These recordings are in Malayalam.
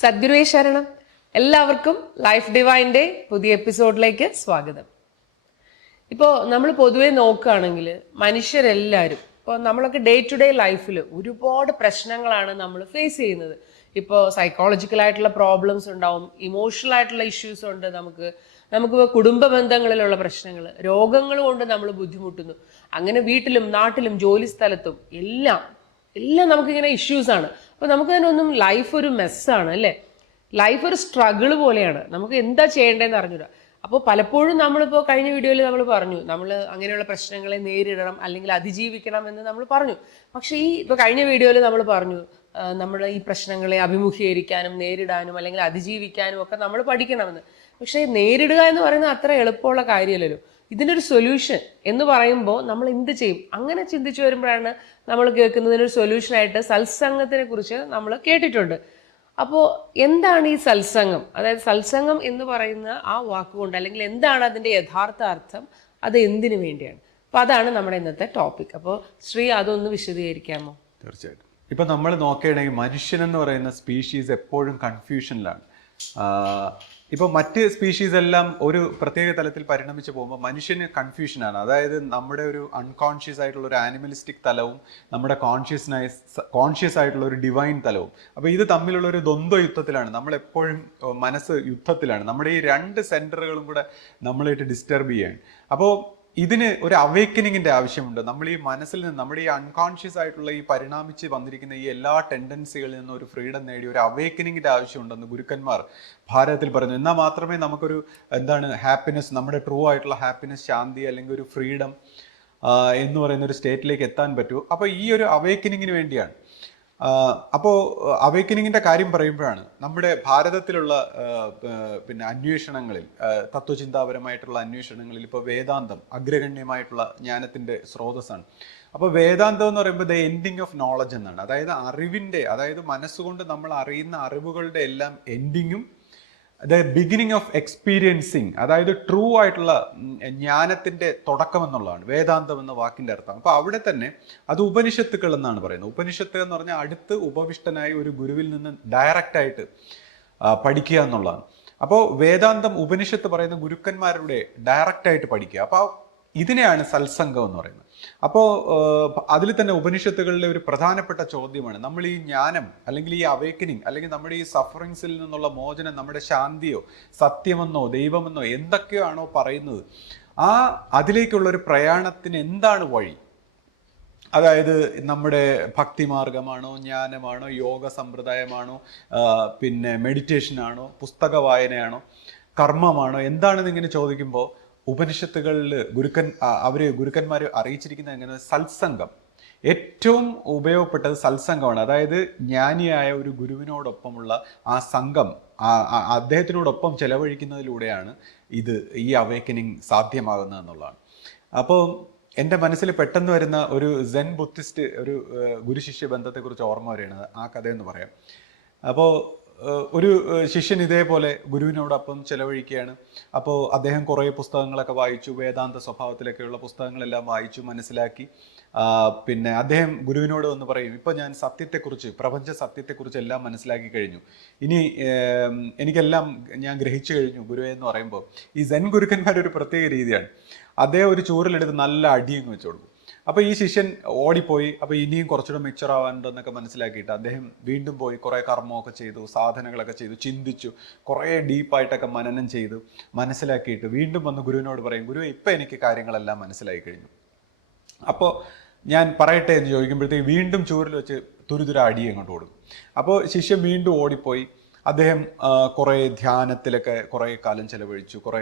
സദ്ഗുരുവേ ശരണം. എല്ലാവർക്കും ലൈഫ് ഡിവൈൻ്റെ പുതിയ എപ്പിസോഡിലേക്ക് സ്വാഗതം. ഇപ്പോൾ നമ്മൾ പൊതുവെ നോക്കുകയാണെങ്കിൽ മനുഷ്യരെല്ലാവരും ഇപ്പോൾ നമ്മളൊക്കെ ഡേ ടു ഡേ ലൈഫിൽ ഒരുപാട് പ്രശ്നങ്ങളാണ് നമ്മൾ ഫേസ് ചെയ്യുന്നത്. ഇപ്പോൾ സൈക്കോളജിക്കലായിട്ടുള്ള പ്രോബ്ലംസ് ഉണ്ടാവും, ഇമോഷണൽ ആയിട്ടുള്ള ഇഷ്യൂസ് ഉണ്ട്, നമുക്ക് കുടുംബ ബന്ധങ്ങളിലുള്ള പ്രശ്നങ്ങൾ, രോഗങ്ങൾ കൊണ്ട് നമ്മൾ ബുദ്ധിമുട്ടുന്നു. അങ്ങനെ വീട്ടിലും നാട്ടിലും ജോലി സ്ഥലത്തും എല്ലാം നമുക്കിങ്ങനെ ഇഷ്യൂസാണ്. അപ്പോൾ നമുക്ക് തന്നെ ഒന്നും ലൈഫ് ഒരു മെസ്സാണ് അല്ലേ, ലൈഫ് ഒരു സ്ട്രഗിൾ പോലെയാണ്, നമുക്ക് എന്താ ചെയ്യേണ്ടതെന്ന് അറിഞ്ഞൂടാ. അപ്പോൾ പലപ്പോഴും നമ്മളിപ്പോൾ കഴിഞ്ഞ വീഡിയോയിൽ നമ്മൾ പറഞ്ഞു നമ്മൾ അങ്ങനെയുള്ള പ്രശ്നങ്ങളെ നേരിടണം അല്ലെങ്കിൽ അതിജീവിക്കണം എന്ന് നമ്മൾ പറഞ്ഞു. പക്ഷേ ഇപ്പോൾ കഴിഞ്ഞ വീഡിയോയിൽ നമ്മൾ പറഞ്ഞു നമ്മൾ ഈ പ്രശ്നങ്ങളെ അഭിമുഖീകരിക്കാനും നേരിടാനും അല്ലെങ്കിൽ അതിജീവിക്കാനും ഒക്കെ നമ്മൾ പഠിക്കണമെന്ന്. പക്ഷേ നേരിടുക എന്ന് പറയുന്നത് അത്ര എളുപ്പമുള്ള കാര്യമല്ലല്ലോ. ഇതിനൊരു സൊല്യൂഷൻ എന്ന് പറയുമ്പോൾ നമ്മൾ എന്ത് ചെയ്യും, അങ്ങനെ ചിന്തിച്ചു വരുമ്പോഴാണ് നമ്മൾ കേൾക്കുന്നതിനൊരു സൊല്യൂഷനായിട്ട് സത്സംഗത്തിനെ കുറിച്ച് നമ്മൾ കേട്ടിട്ടുണ്ട്. അപ്പോൾ എന്താണ് ഈ സത്സംഗം, അതായത് സത്സംഗം എന്ന് പറയുന്ന ആ വാക്കുകൊണ്ട് അല്ലെങ്കിൽ എന്താണ് അതിൻ്റെ യഥാർത്ഥ അർത്ഥം, അത് എന്തിനു വേണ്ടിയാണ്? അപ്പോൾ അതാണ് നമ്മുടെ ഇന്നത്തെ ടോപ്പിക്. അപ്പോൾ ശ്രീ അതൊന്ന് വിശദീകരിക്കാമോ? തീർച്ചയായിട്ടും. ഇപ്പം നമ്മൾ നോക്കുകയാണെങ്കിൽ മനുഷ്യൻ എന്ന് പറയുന്ന സ്പീഷീസ് എപ്പോഴും കൺഫ്യൂഷനിലാണ്. ഇപ്പോൾ മറ്റ് സ്പീഷീസ് എല്ലാം ഒരു പ്രത്യേക തലത്തിൽ പരിണമിച്ച് പോകുമ്പോൾ മനുഷ്യന് കൺഫ്യൂഷനാണ്. അതായത് നമ്മുടെ ഒരു അൺകോൺഷ്യസ് ആയിട്ടുള്ള ഒരു ആനിമലിസ്റ്റിക് തലവും നമ്മുടെ കോൺഷ്യസ് ആയിട്ടുള്ള ഒരു ഡിവൈൻ തലവും, അപ്പോൾ ഇത് തമ്മിലുള്ള ഒരു ദ്വന്ദ്വ യുദ്ധത്തിലാണ്. നമ്മളെപ്പോഴും മനസ്സ് യുദ്ധത്തിലാണ്. നമ്മുടെ ഈ രണ്ട് സെൻറ്ററുകളും കൂടെ നമ്മളായിട്ട് ഡിസ്റ്റർബ് ചെയ്യാണ്. അപ്പോൾ ഇതിന് ഒരു അവേക്കനിങ്ങിൻ്റെ ആവശ്യമുണ്ട്. നമ്മൾ ഈ മനസ്സിൽ നിന്ന്, നമ്മുടെ ഈ അൺകോൺഷ്യസ് ആയിട്ടുള്ള ഈ പരിണാമിച്ച് വന്നിരിക്കുന്ന ഈ എല്ലാ ടെൻഡൻസികളിൽ നിന്നും ഒരു ഫ്രീഡം നേടി ഒരു അവേക്കനിങ്ങിൻ്റെ ആവശ്യമുണ്ടെന്ന് ഗുരുക്കന്മാർ ഭാരതത്തിൽ പറഞ്ഞു. എന്നാൽ മാത്രമേ നമുക്കൊരു ഹാപ്പിനെസ്, നമ്മുടെ ട്രൂ ആയിട്ടുള്ള ഹാപ്പിനെസ്, ശാന്തി അല്ലെങ്കിൽ ഒരു ഫ്രീഡം എന്ന് പറയുന്ന ഒരു സ്റ്റേറ്റിലേക്ക് എത്താൻ പറ്റൂ. അപ്പോൾ ഈ ഒരു അവേക്കനിങ്ങിന് വേണ്ടിയാണ്. അപ്പോൾ അവേക്കനിങ്ങിൻ്റെ കാര്യം പറയുമ്പോഴാണ് നമ്മുടെ ഭാരതത്തിലുള്ള അന്വേഷണങ്ങളിൽ, തത്വചിന്താപരമായിട്ടുള്ള അന്വേഷണങ്ങളിൽ ഇപ്പോൾ വേദാന്തം അഗ്രഗണ്യമായിട്ടുള്ള ജ്ഞാനത്തിൻ്റെ സ്രോതസ്സാണ്. അപ്പോൾ വേദാന്തം എന്ന് പറയുമ്പോൾ ദ എൻഡിങ് ഓഫ് നോളജ് എന്നാണ്. അതായത് മനസ്സുകൊണ്ട് നമ്മൾ അറിയുന്ന അറിവുകളുടെ എല്ലാം എൻഡിങ്ങും ദ ബിഗിനിങ് ഓഫ് എക്സ്പീരിയൻസിങ്, അതായത് ട്രൂ ആയിട്ടുള്ള ജ്ഞാനത്തിൻ്റെ തുടക്കം എന്നുള്ളതാണ് വേദാന്തം എന്ന വാക്കിൻ്റെ അർത്ഥം. അപ്പോൾ അവിടെ തന്നെ അത് ഉപനിഷത്തുക്കൾ എന്നാണ് പറയുന്നത്. ഉപനിഷത്ത് എന്ന് പറഞ്ഞാൽ അടുത്ത് ഉപവിഷ്ടനായി ഒരു ഗുരുവിൽ നിന്ന് ഡയറക്റ്റായിട്ട് പഠിക്കുക എന്നുള്ളതാണ്. അപ്പോൾ വേദാന്തം ഉപനിഷത്ത് പറയുന്ന ഗുരുക്കന്മാരുടെ ഡയറക്റ്റായിട്ട് പഠിക്കുക. അപ്പോൾ ഇതിനെയാണ് സത്സംഗം എന്ന് പറയുന്നത്. അപ്പോൾ അതിൽ തന്നെ ഉപനിഷത്തുകളിലെ ഒരു പ്രധാനപ്പെട്ട ചോദ്യമാണ്, നമ്മൾ ഈ ജ്ഞാനം അല്ലെങ്കിൽ ഈ അവേക്കനിങ് അല്ലെങ്കിൽ നമ്മുടെ ഈ സഫറിങ്സിൽ നിന്നുള്ള മോചനം, നമ്മുടെ ശാന്തിയോ സത്യമെന്നോ ദൈവമെന്നോ എന്തൊക്കെയാണോ പറയുന്നത്, അതിലേക്കുള്ളൊരു പ്രയാണത്തിന് എന്താണ് വഴി? അതായത് നമ്മുടെ ഭക്തിമാർഗമാണോ, ജ്ഞാനമാണോ, യോഗ സമ്പ്രദായമാണോ, മെഡിറ്റേഷനാണോ, പുസ്തക വായനയാണോ, കർമ്മമാണോ, എന്താണെന്ന് ഇങ്ങനെ ചോദിക്കുമ്പോൾ ഉപനിഷത്തുകളിൽ ഗുരുക്കന്മാർ അറിയിച്ചിരിക്കുന്നത് എങ്ങനെ? സത്സംഗം. ഏറ്റവും ഉപയോഗപ്പെട്ടത് സത്സംഗമാണ്. അതായത് ജ്ഞാനിയായ ഒരു ഗുരുവിനോടൊപ്പമുള്ള ആ സംഘം, അദ്ദേഹത്തിനോടൊപ്പം ചെലവഴിക്കുന്നതിലൂടെയാണ് ഈ അവേക്കനിങ് സാധ്യമാകുന്നത് എന്നുള്ളതാണ്. അപ്പോൾ എൻ്റെ മനസ്സിൽ പെട്ടെന്ന് വരുന്ന ഒരു സെൻ ബുദ്ധിസ്റ്റ് ഒരു ഗുരുശിഷ്യ ബന്ധത്തെക്കുറിച്ച് ഓർമ്മ വരികയാണ്. ആ കഥയെന്ന് പറയാം. അപ്പോൾ ഒരു ശിഷ്യൻ ഇതേപോലെ ഗുരുവിനോടൊപ്പം ചെലവഴിക്കുകയാണ്. അപ്പോൾ അദ്ദേഹം കുറേ പുസ്തകങ്ങളൊക്കെ വായിച്ചു, വേദാന്ത സ്വഭാവത്തിലൊക്കെയുള്ള പുസ്തകങ്ങളെല്ലാം വായിച്ചു മനസ്സിലാക്കി. അദ്ദേഹം ഗുരുവിനോട് വന്ന് പറയും, ഇപ്പോൾ ഞാൻ പ്രപഞ്ച സത്യത്തെക്കുറിച്ച് എല്ലാം മനസ്സിലാക്കി കഴിഞ്ഞു, ഇനി എനിക്കെല്ലാം ഞാൻ ഗ്രഹിച്ചു കഴിഞ്ഞു ഗുരുവേ എന്ന് പറയുമ്പോൾ ഈ സെൻ ഗുരുക്കന്മാരൊരു പ്രത്യേക രീതിയാണ്. അദ്ദേഹം ഒരു ചൂരലെടുത്ത് നല്ല അടിയങ്ങ് വെച്ച് കൊടുക്കും. അപ്പോൾ ഈ ശിഷ്യൻ ഓടിപ്പോയി. അപ്പോൾ ഇനിയും കുറച്ചുകൂടെ മെച്ചുവർ ആവാനുണ്ടെന്നൊക്കെ മനസ്സിലാക്കിയിട്ട് അദ്ദേഹം വീണ്ടും പോയി കുറേ കർമ്മമൊക്കെ ചെയ്തു, സാധനങ്ങളൊക്കെ ചെയ്തു, ചിന്തിച്ചു, കുറേ ഡീപ്പായിട്ടൊക്കെ മനനം ചെയ്തു മനസ്സിലാക്കിയിട്ട് വീണ്ടും വന്ന് ഗുരുവിനോട് പറയും, ഗുരു ഇപ്പം എനിക്ക് കാര്യങ്ങളെല്ലാം മനസ്സിലായി കഴിഞ്ഞു, അപ്പോൾ ഞാൻ പറയട്ടെ എന്ന് ചോദിക്കുമ്പോഴത്തേക്ക് വീണ്ടും ചൂരിൽ വെച്ച് തുരുതുര അടി അങ്ങോട്ട് ഓടും. അപ്പോൾ ശിഷ്യൻ വീണ്ടും ഓടിപ്പോയി. അദ്ദേഹം കുറേ ധ്യാനത്തിലൊക്കെ കുറേ കാലം ചെലവഴിച്ചു. കുറേ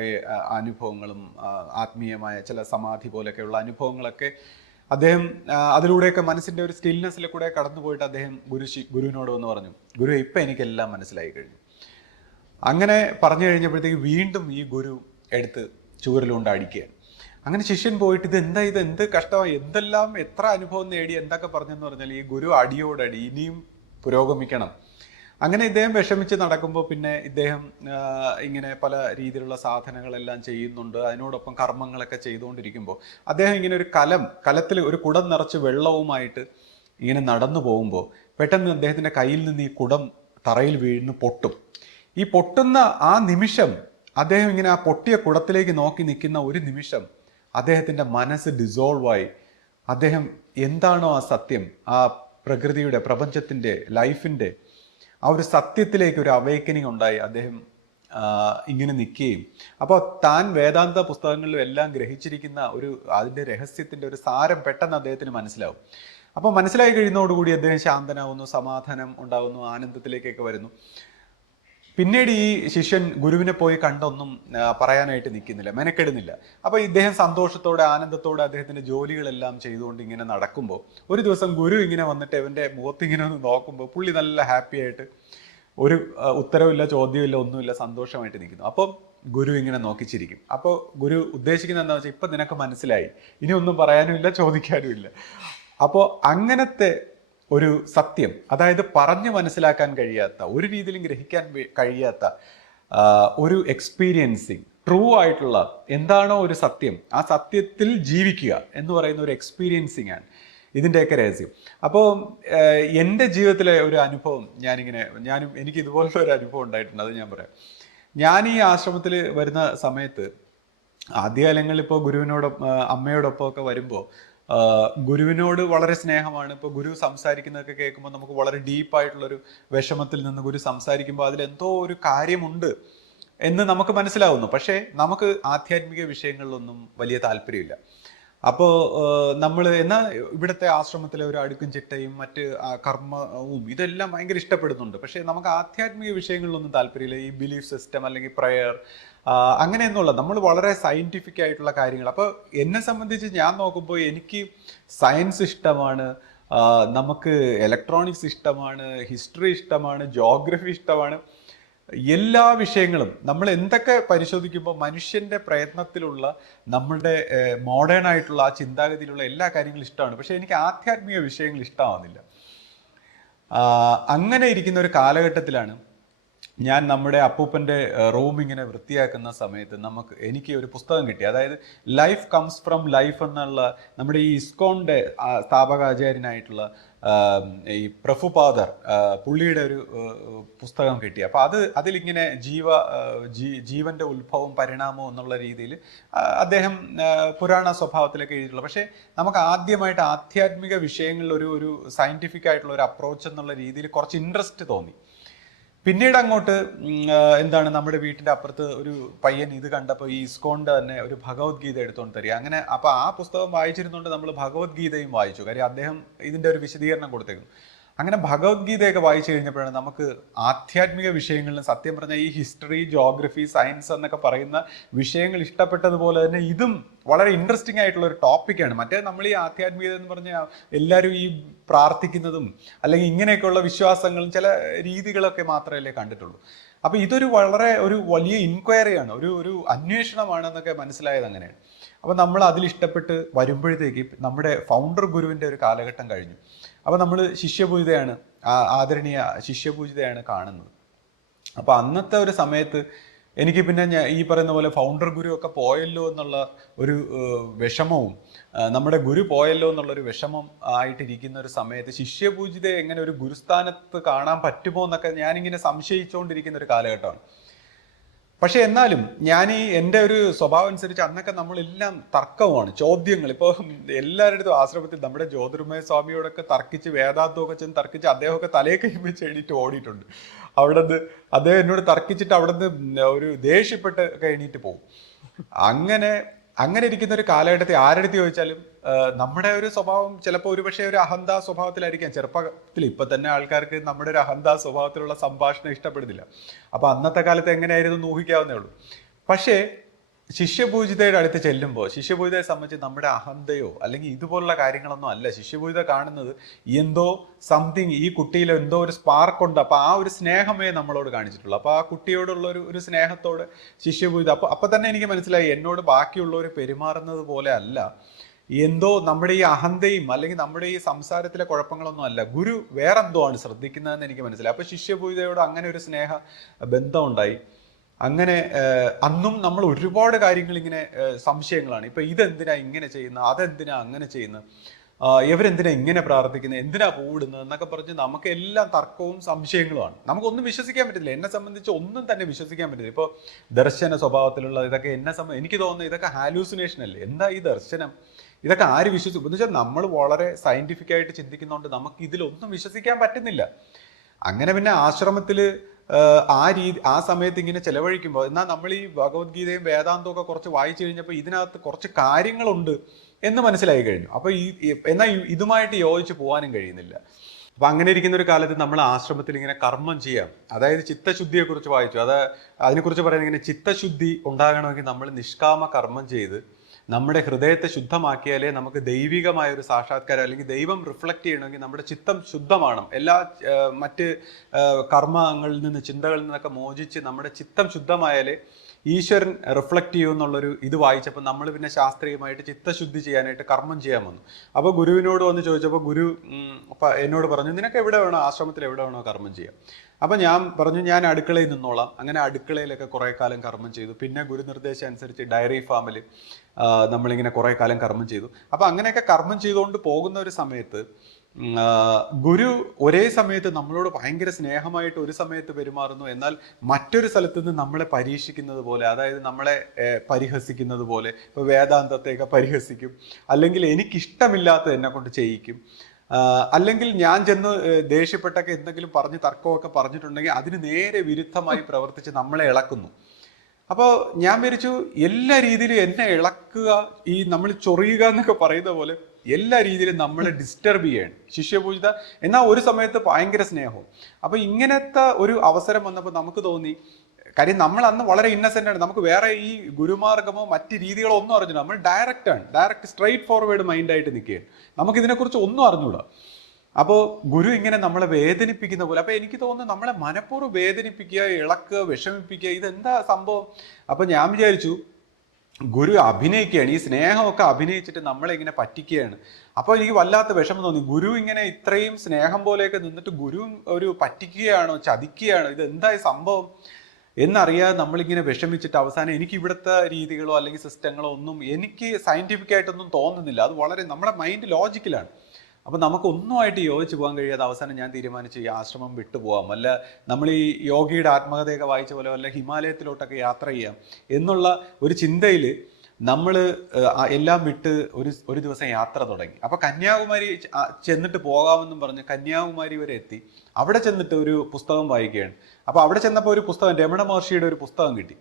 അനുഭവങ്ങളും ആത്മീയമായ ചില സമാധി പോലെയൊക്കെയുള്ള അനുഭവങ്ങളൊക്കെ അദ്ദേഹം അതിലൂടെയൊക്കെ മനസ്സിൻ്റെ ഒരു സ്റ്റിൽനെസ്സിൽ കൂടെ കടന്നു പോയിട്ട് അദ്ദേഹം ഗുരുവിനോട് വന്ന് പറഞ്ഞു, ഗുരു ഇപ്പം എനിക്കെല്ലാം മനസ്സിലായി കഴിഞ്ഞു. അങ്ങനെ പറഞ്ഞു കഴിഞ്ഞപ്പോഴത്തേക്ക് വീണ്ടും ഈ ഗുരു എടുത്ത് ചൂരലുകൊണ്ട് അടിക്കുകയാണ്. അങ്ങനെ ശിഷ്യൻ പോയിട്ട് ഇത് എന്ത് കഷ്ടമായി, എത്ര അനുഭവം നേടി, എന്തൊക്കെ പറഞ്ഞെന്ന് പറഞ്ഞാൽ ഈ ഗുരു അടിയോടടി ഇനിയും പുരോഗമിക്കണം. അങ്ങനെ ഇദ്ദേഹം വിഷമിച്ച് നടക്കുമ്പോൾ ഇദ്ദേഹം ഇങ്ങനെ പല രീതിയിലുള്ള സാധനങ്ങളെല്ലാം ചെയ്യുന്നുണ്ട്. അതിനോടൊപ്പം കർമ്മങ്ങളൊക്കെ ചെയ്തുകൊണ്ടിരിക്കുമ്പോൾ അദ്ദേഹം ഇങ്ങനെ ഒരു കലത്തിൽ ഒരു കുടം നിറച്ച് വെള്ളവുമായിട്ട് ഇങ്ങനെ നടന്നു പോകുമ്പോൾ പെട്ടെന്ന് അദ്ദേഹത്തിൻ്റെ കയ്യിൽ നിന്ന് ഈ കുടം തറയിൽ വീഴുന്നു, പൊട്ടും. ഈ പൊട്ടുന്ന ആ നിമിഷം അദ്ദേഹം ഇങ്ങനെ ആ പൊട്ടിയ കുടത്തിലേക്ക് നോക്കി നിൽക്കുന്ന ഒരു നിമിഷം അദ്ദേഹത്തിൻ്റെ മനസ്സ് ഡിസോൾവായി. അദ്ദേഹം എന്താണോ ആ സത്യം, ആ പ്രകൃതിയുടെ, പ്രപഞ്ചത്തിൻ്റെ, ലൈഫിൻ്റെ ആ ഒരു സത്യത്തിലേക്ക് ഒരു അവേക്കനിങ് ഉണ്ടായി. അദ്ദേഹം ഇങ്ങനെ നിൽക്കുകയും അപ്പോൾ താൻ വേദാന്ത പുസ്തകങ്ങളിലും എല്ലാം ഗ്രഹിച്ചിരിക്കുന്ന അതിൻ്റെ രഹസ്യത്തിൻ്റെ ഒരു സാരം പെട്ടെന്ന് അദ്ദേഹത്തിന് മനസ്സിലാവും. അപ്പോൾ മനസ്സിലായി കഴിയുന്നതോടുകൂടി അദ്ദേഹം ശാന്തനാവുന്നു, സമാധാനം ഉണ്ടാകുന്നു, ആനന്ദത്തിലേക്കൊക്കെ വരുന്നു. പിന്നീട് ഈ ശിഷ്യൻ ഗുരുവിനെ പോയി കണ്ടൊന്നും പറയാനായിട്ട് നിൽക്കുന്നില്ല, മെനക്കെടുന്നില്ല. അപ്പോൾ ഇദ്ദേഹം സന്തോഷത്തോടെ ആനന്ദത്തോടെ അദ്ദേഹത്തിൻ്റെ ജോലികളെല്ലാം ചെയ്തുകൊണ്ട് ഇങ്ങനെ നടക്കുമ്പോൾ ഒരു ദിവസം ഗുരു ഇങ്ങനെ വന്നിട്ട് അവൻ്റെ മുഖത്ത് ഇങ്ങനെ ഒന്ന് നോക്കുമ്പോൾ പുള്ളി നല്ല ഹാപ്പി ആയിട്ട്, ഒരു ഉത്തരവില്ല, ചോദ്യമില്ല, ഒന്നുമില്ല, സന്തോഷമായിട്ട് നിൽക്കുന്നു. അപ്പം ഗുരു ഇങ്ങനെ നോക്കിച്ചിരിക്കും. അപ്പോൾ ഗുരു ഉദ്ദേശിക്കുന്നത് എന്താണെന്ന് വെച്ചാൽ, ഇപ്പം നിനക്ക് മനസ്സിലായി, ഇനി ഒന്നും പറയാനുമില്ല, ചോദിക്കാനുമില്ല. അപ്പോൾ അങ്ങനത്തെ ഒരു സത്യം, അതായത് പറഞ്ഞു മനസ്സിലാക്കാൻ കഴിയാത്ത, ഒരു രീതിയിലും ഗ്രഹിക്കാൻ കഴിയാത്ത ഒരു എക്സ്പീരിയൻസിങ്, ട്രൂ ആയിട്ടുള്ള എന്താണോ ഒരു സത്യം, ആ സത്യത്തിൽ ജീവിക്കുക എന്ന് പറയുന്ന ഒരു എക്സ്പീരിയൻസിങ് ആണ് ഇതിൻ്റെയൊക്കെ രഹസ്യം. അപ്പോൾ എൻ്റെ ജീവിതത്തിലെ ഒരു അനുഭവം എനിക്ക് ഇതുപോലുള്ള ഒരു അനുഭവം ഉണ്ടായിട്ടുണ്ട്, അത് ഞാൻ പറയാം. ഞാൻ ഈ ആശ്രമത്തിൽ വരുന്ന സമയത്ത് ആദ്യകാലങ്ങളിൽ ഇപ്പോൾ അമ്മയോടൊപ്പം ഒക്കെ വരുമ്പോൾ ഗുരുവിനോട് വളരെ സ്നേഹമാണ്. ഇപ്പോൾ ഗുരു സംസാരിക്കുന്നതൊക്കെ കേൾക്കുമ്പോൾ നമുക്ക് വളരെ ഡീപ്പായിട്ടുള്ളൊരു വിഷമത്തിൽ നിന്ന് ഗുരു സംസാരിക്കുമ്പോൾ അതിലെന്തോ ഒരു കാര്യമുണ്ട് എന്ന് നമുക്ക് മനസ്സിലാവുന്നു. പക്ഷേ നമുക്ക് ആധ്യാത്മിക വിഷയങ്ങളിലൊന്നും വലിയ താല്പര്യമില്ല. അപ്പോൾ എന്നാൽ ഇവിടുത്തെ ആശ്രമത്തിലെ ഒരു അടുക്കും ചിട്ടയും മറ്റ് കർമ്മവും ഇതെല്ലാം ഭയങ്കര ഇഷ്ടപ്പെടുന്നുണ്ട്. പക്ഷേ നമുക്ക് ആധ്യാത്മിക വിഷയങ്ങളിലൊന്നും താല്പര്യമില്ല. ഈ ബിലീഫ് സിസ്റ്റം അല്ലെങ്കിൽ പ്രയർ അങ്ങനെയൊന്നുമുള്ള നമ്മൾ വളരെ സയൻറ്റിഫിക് ആയിട്ടുള്ള കാര്യങ്ങൾ. അപ്പോൾ എന്നെ സംബന്ധിച്ച് ഞാൻ നോക്കുമ്പോൾ എനിക്ക് സയൻസ് ഇഷ്ടമാണ്, നമുക്ക് ഇലക്ട്രോണിക്സ് ഇഷ്ടമാണ്, ഹിസ്റ്ററി ഇഷ്ടമാണ്, ജോഗ്രഫി ഇഷ്ടമാണ്. എല്ലാ വിഷയങ്ങളും നമ്മൾ എന്തൊക്കെ പരിശോധിക്കുമ്പോൾ മനുഷ്യൻ്റെ പ്രയത്നത്തിലുള്ള നമ്മളുടെ മോഡേൺ ആയിട്ടുള്ള ആ ചിന്താഗതിയിലുള്ള എല്ലാ കാര്യങ്ങളും ഇഷ്ടമാണ്. പക്ഷെ എനിക്ക് ആധ്യാത്മിക വിഷയങ്ങൾ ഇഷ്ടമാവുന്നില്ല. അങ്ങനെ ഇരിക്കുന്ന ഒരു കാലഘട്ടത്തിലാണ് ഞാൻ നമ്മുടെ അപ്പൂപ്പൻ്റെ റൂം ഇങ്ങനെ വൃത്തിയാക്കുന്ന സമയത്ത് എനിക്ക് ഒരു പുസ്തകം കിട്ടി. അതായത് ലൈഫ് കംസ് ഫ്രം ലൈഫ് എന്നുള്ള നമ്മുടെ ഈ ഇസ്കോണിൻ്റെ സ്ഥാപകാചാര്യനായിട്ടുള്ള ഈ പ്രഭുപാദർ പുള്ളിയുടെ ഒരു പുസ്തകം കിട്ടി. അപ്പോൾ അതിലിങ്ങനെ ജീവന്റെ ഉത്ഭവം പരിണാമവും എന്നുള്ള രീതിയിൽ അദ്ദേഹം പുരാണ സ്വഭാവത്തിലൊക്കെ എഴുതിയിട്ടുള്ള. പക്ഷേ നമുക്ക് ആദ്യമായിട്ട് ആധ്യാത്മിക വിഷയങ്ങളിൽ ഒരു സയൻറ്റിഫിക് ആയിട്ടുള്ള ഒരു അപ്രോച്ച് എന്നുള്ള രീതിയിൽ കുറച്ച് ഇൻട്രസ്റ്റ് തോന്നി. പിന്നീട് അങ്ങോട്ട് നമ്മുടെ വീട്ടിൻ്റെ അപ്പുറത്ത് ഒരു പയ്യൻ ഇത് കണ്ടപ്പോൾ ഈ ഇസ്കോണിൻ്റെ തന്നെ ഒരു ഭഗവത്ഗീത എടുത്തുകൊണ്ട് തരിക. അങ്ങനെ അപ്പോൾ ആ പുസ്തകം വായിച്ചിരുന്നുകൊണ്ട് നമ്മൾ ഭഗവത്ഗീതയും വായിച്ചു. കാര്യം അദ്ദേഹം ഇതിൻ്റെ ഒരു വിശദീകരണം കൊടുത്തേക്കുന്നു. അങ്ങനെ ഭഗവത്ഗീതയൊക്കെ വായിച്ചു കഴിഞ്ഞപ്പോഴാണ് നമുക്ക് ആധ്യാത്മിക വിഷയങ്ങളിൽ സത്യം പറഞ്ഞാൽ ഈ ഹിസ്റ്ററി, ജോഗ്രഫി, സയൻസ് എന്നൊക്കെ പറയുന്ന വിഷയങ്ങൾ ഇഷ്ടപ്പെട്ടതുപോലെ തന്നെ ഇതും വളരെ ഇൻട്രസ്റ്റിംഗ് ആയിട്ടുള്ള ഒരു ടോപ്പിക്കാണ്. മറ്റേ നമ്മൾ ഈ ആധ്യാത്മികത എന്ന് പറഞ്ഞാൽ എല്ലാവരും ഈ പ്രാർത്ഥിക്കുന്നതും അല്ലെങ്കിൽ ഇങ്ങനെയൊക്കെയുള്ള വിശ്വാസങ്ങളും ചില രീതികളൊക്കെ മാത്രമല്ലേ കണ്ടിട്ടുള്ളൂ. അപ്പോൾ ഇതൊരു ഒരു വലിയ ഇൻക്വയറിയാണ്, ഒരു അന്വേഷണമാണെന്നൊക്കെ മനസ്സിലായത് അങ്ങനെയാണ്. അപ്പോൾ നമ്മൾ അതിലിഷ്ടപ്പെട്ട് വരുമ്പോഴത്തേക്ക് നമ്മുടെ ഫൗണ്ടർ ഗുരുവിൻ്റെ ഒരു കാലഘട്ടം കഴിഞ്ഞു. അപ്പോൾ നമ്മൾ ശിഷ്യപൂജിതയാണ്, ആദരണീയ ശിഷ്യപൂജിതയാണ് കാണുന്നത്. അപ്പോൾ അന്നത്തെ ഒരു സമയത്ത് എനിക്ക് പിന്നെ ഈ പറയുന്ന പോലെ ഫൗണ്ടർ ഗുരു ഒക്കെ പോയല്ലോ എന്നുള്ള ഒരു വിഷമവും, നമ്മുടെ ഗുരു പോയല്ലോ എന്നുള്ളൊരു വിഷമം ആയിട്ടിരിക്കുന്ന ഒരു സമയത്ത് ശിഷ്യപൂജിതയെ എങ്ങനെ ഒരു ഗുരുസ്ഥാനത്ത് കാണാൻ പറ്റുമോ എന്നൊക്കെ ഞാനിങ്ങനെ സംശയിച്ചുകൊണ്ടിരിക്കുന്ന ഒരു കാലഘട്ടമാണ്. പക്ഷെ എന്നാലും എൻ്റെ ഒരു സ്വഭാവം അനുസരിച്ച് അന്നൊക്കെ നമ്മളെല്ലാം തർക്കമാണ്, ചോദ്യങ്ങൾ. ഇപ്പോൾ എല്ലാവരുടെ ആശ്രമത്തിൽ നമ്മുടെ ജ്യോതിർമയ സ്വാമിയോടൊക്കെ തർക്കിച്ച്, വേദാന്തമൊക്കെ ചെന്ന് തർക്കിച്ച് അദ്ദേഹമൊക്കെ തലയെ കൈവച്ച് എണീറ്റ് ഓടിയിട്ടുണ്ട്. അദ്ദേഹം എന്നോട് തർക്കിച്ചിട്ട് ഒരു ദേഷ്യപ്പെട്ട് ഒക്കെ എണീറ്റ് പോകും. അങ്ങനെ ഇരിക്കുന്ന ഒരു കാലഘട്ടത്തിൽ ആരെടുത്ത് ചോദിച്ചാലും നമ്മുടെ ഒരു സ്വഭാവം ചിലപ്പോൾ ഒരുപക്ഷെ ഒരു അഹന്താ സ്വഭാവത്തിലായിരിക്കാം ചെറുപ്പത്തിൽ. ഇപ്പൊ തന്നെ ആൾക്കാർക്ക് നമ്മുടെ ഒരു അഹന്താ സ്വഭാവത്തിലുള്ള സംഭാഷണം ഇഷ്ടപ്പെടുന്നില്ല. അപ്പൊ അന്നത്തെ കാലത്ത് എങ്ങനെയായിരുന്നു ഊഹിക്കാവുന്നേ ഉള്ളൂ. പക്ഷേ ശിഷ്യപൂജിതയുടെ അടുത്ത് ചെല്ലുമ്പോൾ ശിഷ്യപൂജിതയെ സംബന്ധിച്ച് നമ്മുടെ അഹന്തയോ അല്ലെങ്കിൽ ഇതുപോലുള്ള കാര്യങ്ങളൊന്നും അല്ല. ശിഷ്യപൂജിത കാണുന്നത് എന്തോ സംതിങ്, ഈ കുട്ടിയിൽ എന്തോ ഒരു സ്പാർക്ക് ഉണ്ട്. അപ്പൊ ആ ഒരു സ്നേഹമേ നമ്മളോട് കാണിച്ചിട്ടുള്ളൂ. അപ്പൊ ആ കുട്ടിയോടുള്ള ഒരു സ്നേഹത്തോട് ശിഷ്യപൂജിത അപ്പൊ തന്നെ എനിക്ക് മനസ്സിലായി, എന്നോട് ബാക്കിയുള്ളവർ പെരുമാറുന്നത് പോലെ അല്ല, എന്തോ നമ്മുടെ ഈ അഹന്തയും അല്ലെങ്കിൽ നമ്മുടെ ഈ സംസാരത്തിലെ കുഴപ്പങ്ങളൊന്നും അല്ല, ഗുരു വേറെന്തോ ആണ് ശ്രദ്ധിക്കുന്നതെന്ന് എനിക്ക് മനസ്സിലായി. അപ്പൊ ശിഷ്യപൂജിതയോട് അങ്ങനെ ഒരു സ്നേഹ ബന്ധം ഉണ്ടായി. അങ്ങനെ അന്നും നമ്മൾ ഒരുപാട് കാര്യങ്ങൾ ഇങ്ങനെ സംശയങ്ങളാണ്. ഇപ്പൊ ഇതെന്തിനാ ഇങ്ങനെ ചെയ്യുന്നത്, അതെന്തിനാ അങ്ങനെ ചെയ്യുന്നത്. ഇവരെന്തിനാ ഇങ്ങനെ പ്രാർത്ഥിക്കുന്നത്, എന്തിനാ പൂവിടുന്നത് എന്നൊക്കെ പറഞ്ഞ് നമുക്ക് എല്ലാം തർക്കവും സംശയങ്ങളുമാണ്. നമുക്കൊന്നും വിശ്വസിക്കാൻ പറ്റില്ല. എന്നെ സംബന്ധിച്ച് ഒന്നും തന്നെ വിശ്വസിക്കാൻ പറ്റില്ല. ഇപ്പോൾ ദർശന സ്വഭാവത്തിലുള്ള ഇതൊക്കെ എനിക്ക് തോന്നുന്നു ഇതൊക്കെ ഹാലൂസിനേഷൻ അല്ലേ, എന്താ ഈ ദർശനം, ഇതൊക്കെ ആര് വിശ്വസിക്കും എന്ന് വെച്ചാൽ നമ്മൾ വളരെ സയന്റിഫിക് ആയിട്ട് ചിന്തിക്കുന്നതുകൊണ്ട് നമുക്ക് ഇതിലൊന്നും വിശ്വസിക്കാൻ പറ്റുന്നില്ല. അങ്ങനെ പിന്നെ ആശ്രമത്തിൽ ആ സമയത്ത് ഇങ്ങനെ ചെലവഴിക്കുമ്പോൾ, എന്നാൽ നമ്മൾ ഈ ഭഗവത്ഗീതയും വേദാന്തവും ഒക്കെ കുറച്ച് വായിച്ചു കഴിഞ്ഞപ്പോൾ ഇതിനകത്ത് കുറച്ച് കാര്യങ്ങളുണ്ട് എന്ന് മനസ്സിലായി കഴിഞ്ഞു. അപ്പോൾ എന്നാൽ ഇതുമായിട്ട് യോജിച്ച് പോകാനും കഴിയുന്നില്ല. അപ്പൊ അങ്ങനെ ഇരിക്കുന്ന ഒരു കാലത്ത് നമ്മൾ ആശ്രമത്തിൽ ഇങ്ങനെ കർമ്മം ചെയ്യാം, അതായത് ചിത്തശുദ്ധിയെ കുറിച്ച് വായിച്ചു. അതിനെക്കുറിച്ച് പറയുന്നത് ഇങ്ങനെ ചിത്തശുദ്ധി ഉണ്ടാകണമെങ്കിൽ നമ്മൾ നിഷ്കാമ കർമ്മം ചെയ്ത് നമ്മുടെ ഹൃദയത്തെ ശുദ്ധമാക്കിയാലേ നമുക്ക് ദൈവികമായ ഒരു സാക്ഷാത്കാരം, അല്ലെങ്കിൽ ദൈവം റിഫ്ലക്റ്റ് ചെയ്യണമെങ്കിൽ നമ്മുടെ ചിത്തം ശുദ്ധമാണ്. എല്ലാ മറ്റ് കർമ്മങ്ങളിൽ നിന്ന്, ചിന്തകളിൽ നിന്നൊക്കെ മോചിച്ച് നമ്മുടെ ചിത്തം ശുദ്ധമായാലേ ഈശ്വരൻ റിഫ്ലക്റ്റ് ചെയ്യും എന്നുള്ളൊരു ഇത് വായിച്ചപ്പോൾ നമ്മൾ പിന്നെ ശാസ്ത്രീയമായിട്ട് ചിത്തശുദ്ധി ചെയ്യാനായിട്ട് കർമ്മം ചെയ്യാൻ വന്നു. അപ്പോൾ ഗുരുവിനോട് വന്ന് ചോദിച്ചപ്പോൾ ഗുരു എന്നോട് പറഞ്ഞു, നിനക്ക് എവിടെ വേണോ, ആശ്രമത്തിൽ എവിടെ വേണോ കർമ്മം ചെയ്യാം. അപ്പം ഞാൻ പറഞ്ഞു, ഞാൻ അടുക്കളയിൽ നിന്നോളാം. അങ്ങനെ അടുക്കളയിലൊക്കെ കുറേ കാലം കർമ്മം ചെയ്തു. പിന്നെ ഗുരു നിർദ്ദേശം അനുസരിച്ച് ഡയറി ഫാമിൽ നമ്മളിങ്ങനെ കുറേ കാലം കർമ്മം ചെയ്തു. അപ്പം അങ്ങനെയൊക്കെ കർമ്മം ചെയ്തുകൊണ്ട് പോകുന്ന ഒരു സമയത്ത് ഗുരു ഒരേ സമയത്ത് നമ്മളോട് ഭയങ്കര സ്നേഹമായിട്ട് ഒരു സമയത്ത് പെരുമാറുന്നു, എന്നാൽ മറ്റൊരു സ്ഥലത്ത് നിന്ന് നമ്മളെ പരീക്ഷിക്കുന്നത് പോലെ, അതായത് നമ്മളെ പരിഹസിക്കുന്നത് പോലെ, ഇപ്പോൾ വേദാന്തത്തെയൊക്കെ പരിഹസിക്കും, അല്ലെങ്കിൽ എനിക്കിഷ്ടമില്ലാത്തത് എന്നെ കൊണ്ട് ചെയ്യിക്കും, അല്ലെങ്കിൽ ഞാൻ ചെന്ന് ദേഷ്യപ്പെട്ടൊക്കെ എന്തെങ്കിലും പറഞ്ഞ് തർക്കമൊക്കെ പറഞ്ഞിട്ടുണ്ടെങ്കിൽ അതിന് നേരെ വിരുദ്ധമായി പ്രവർത്തിച്ച് നമ്മളെ ഇളക്കുന്നു. അപ്പോൾ ഞാൻ വിചാരിച്ചു, എല്ലാ രീതിയിലും എന്നെ ഇളക്കുക, ഈ നമ്മൾ ചൊറിയുക എന്നൊക്കെ പറയുന്ന പോലെ എല്ലാ രീതിയിലും നമ്മളെ ഡിസ്റ്റർബ് ചെയ്യാണ് ശിഷ്യപൂജിത. എന്നാൽ ഒരു സമയത്ത് ഭയങ്കര സ്നേഹവും. അപ്പൊ ഇങ്ങനത്തെ ഒരു അവസരം വന്നപ്പോൾ നമുക്ക് തോന്നി, കാര്യം നമ്മൾ അന്ന് വളരെ ഇന്നസെന്റ് ആണ്, നമുക്ക് വേറെ ഈ ഗുരുമാർഗമോ മറ്റ് രീതികളോ ഒന്നും അറിഞ്ഞില്ല. നമ്മൾ ഡയറക്റ്റ് സ്ട്രെയിറ്റ് ഫോർവേഡ് മൈൻഡായിട്ട് നിൽക്കുകയാണ്, നമുക്കിതിനെക്കുറിച്ച് ഒന്നും അറിഞ്ഞൂടാ. അപ്പോൾ ഗുരു ഇങ്ങനെ നമ്മളെ വേദനിപ്പിക്കുന്ന പോലെ, അപ്പോൾ എനിക്ക് തോന്നുന്നു നമ്മളെ മനഃപൂർവ്വം വേദനിപ്പിക്കുക, ഇളക്കുക, വിഷമിപ്പിക്കുക, ഇതെന്താ സംഭവം. അപ്പോൾ ഞാൻ വിചാരിച്ചു ഗുരു അഭിനയിക്കുകയാണ്, ഈ സ്നേഹമൊക്കെ അഭിനയിച്ചിട്ട് നമ്മളെ ഇങ്ങനെ പറ്റിക്കുകയാണ്. അപ്പോൾ എനിക്ക് വല്ലാത്ത വിഷമം തോന്നി. ഗുരു ഇങ്ങനെ ഇത്രയും സ്നേഹം പോലെയൊക്കെ നിന്നിട്ട് ഗുരു ഒരു പറ്റിക്കുകയാണോ, ചതിക്കുകയാണോ, ഇതെന്താ ഈ സംഭവം എന്നറിയാതെ നമ്മളിങ്ങനെ വിഷമിച്ചിട്ട് അവസാനം എനിക്ക് ഇവിടുത്തെ രീതികളോ അല്ലെങ്കിൽ സിസ്റ്റങ്ങളോ ഒന്നും എനിക്ക് സയന്റിഫിക് ആയിട്ടൊന്നും തോന്നുന്നില്ല. അത് വളരെ നമ്മുടെ മൈൻഡ് ലോജിക്കലാണ്. അപ്പം നമുക്കൊന്നുമായിട്ട് യോജിച്ച് പോകാൻ കഴിയാതെ അവസാനം ഞാൻ തീരുമാനിച്ചു ഈ ആശ്രമം വിട്ടുപോകാം, വല്ല നമ്മൾ ഈ യോഗിയുടെ ആത്മകഥയൊക്കെ വായിച്ച പോലെ വല്ല ഹിമാലയത്തിലോട്ടൊക്കെ യാത്ര ചെയ്യാം എന്നുള്ള ഒരു ചിന്തയിൽ നമ്മൾ എല്ലാം വിട്ട് ഒരു ദിവസം യാത്ര തുടങ്ങി. അപ്പോൾ കന്യാകുമാരി ചെന്നിട്ട് പോകാമെന്നും പറഞ്ഞ് കന്യാകുമാരി വരെ എത്തി. അവിടെ ചെന്നിട്ട് ഒരു പുസ്തകം വായിക്കുകയാണ്. അപ്പോൾ അവിടെ ചെന്നപ്പോൾ ഒരു പുസ്തകം, രമണ മഹർഷിയുടെ ഒരു പുസ്തകം കിട്ടി.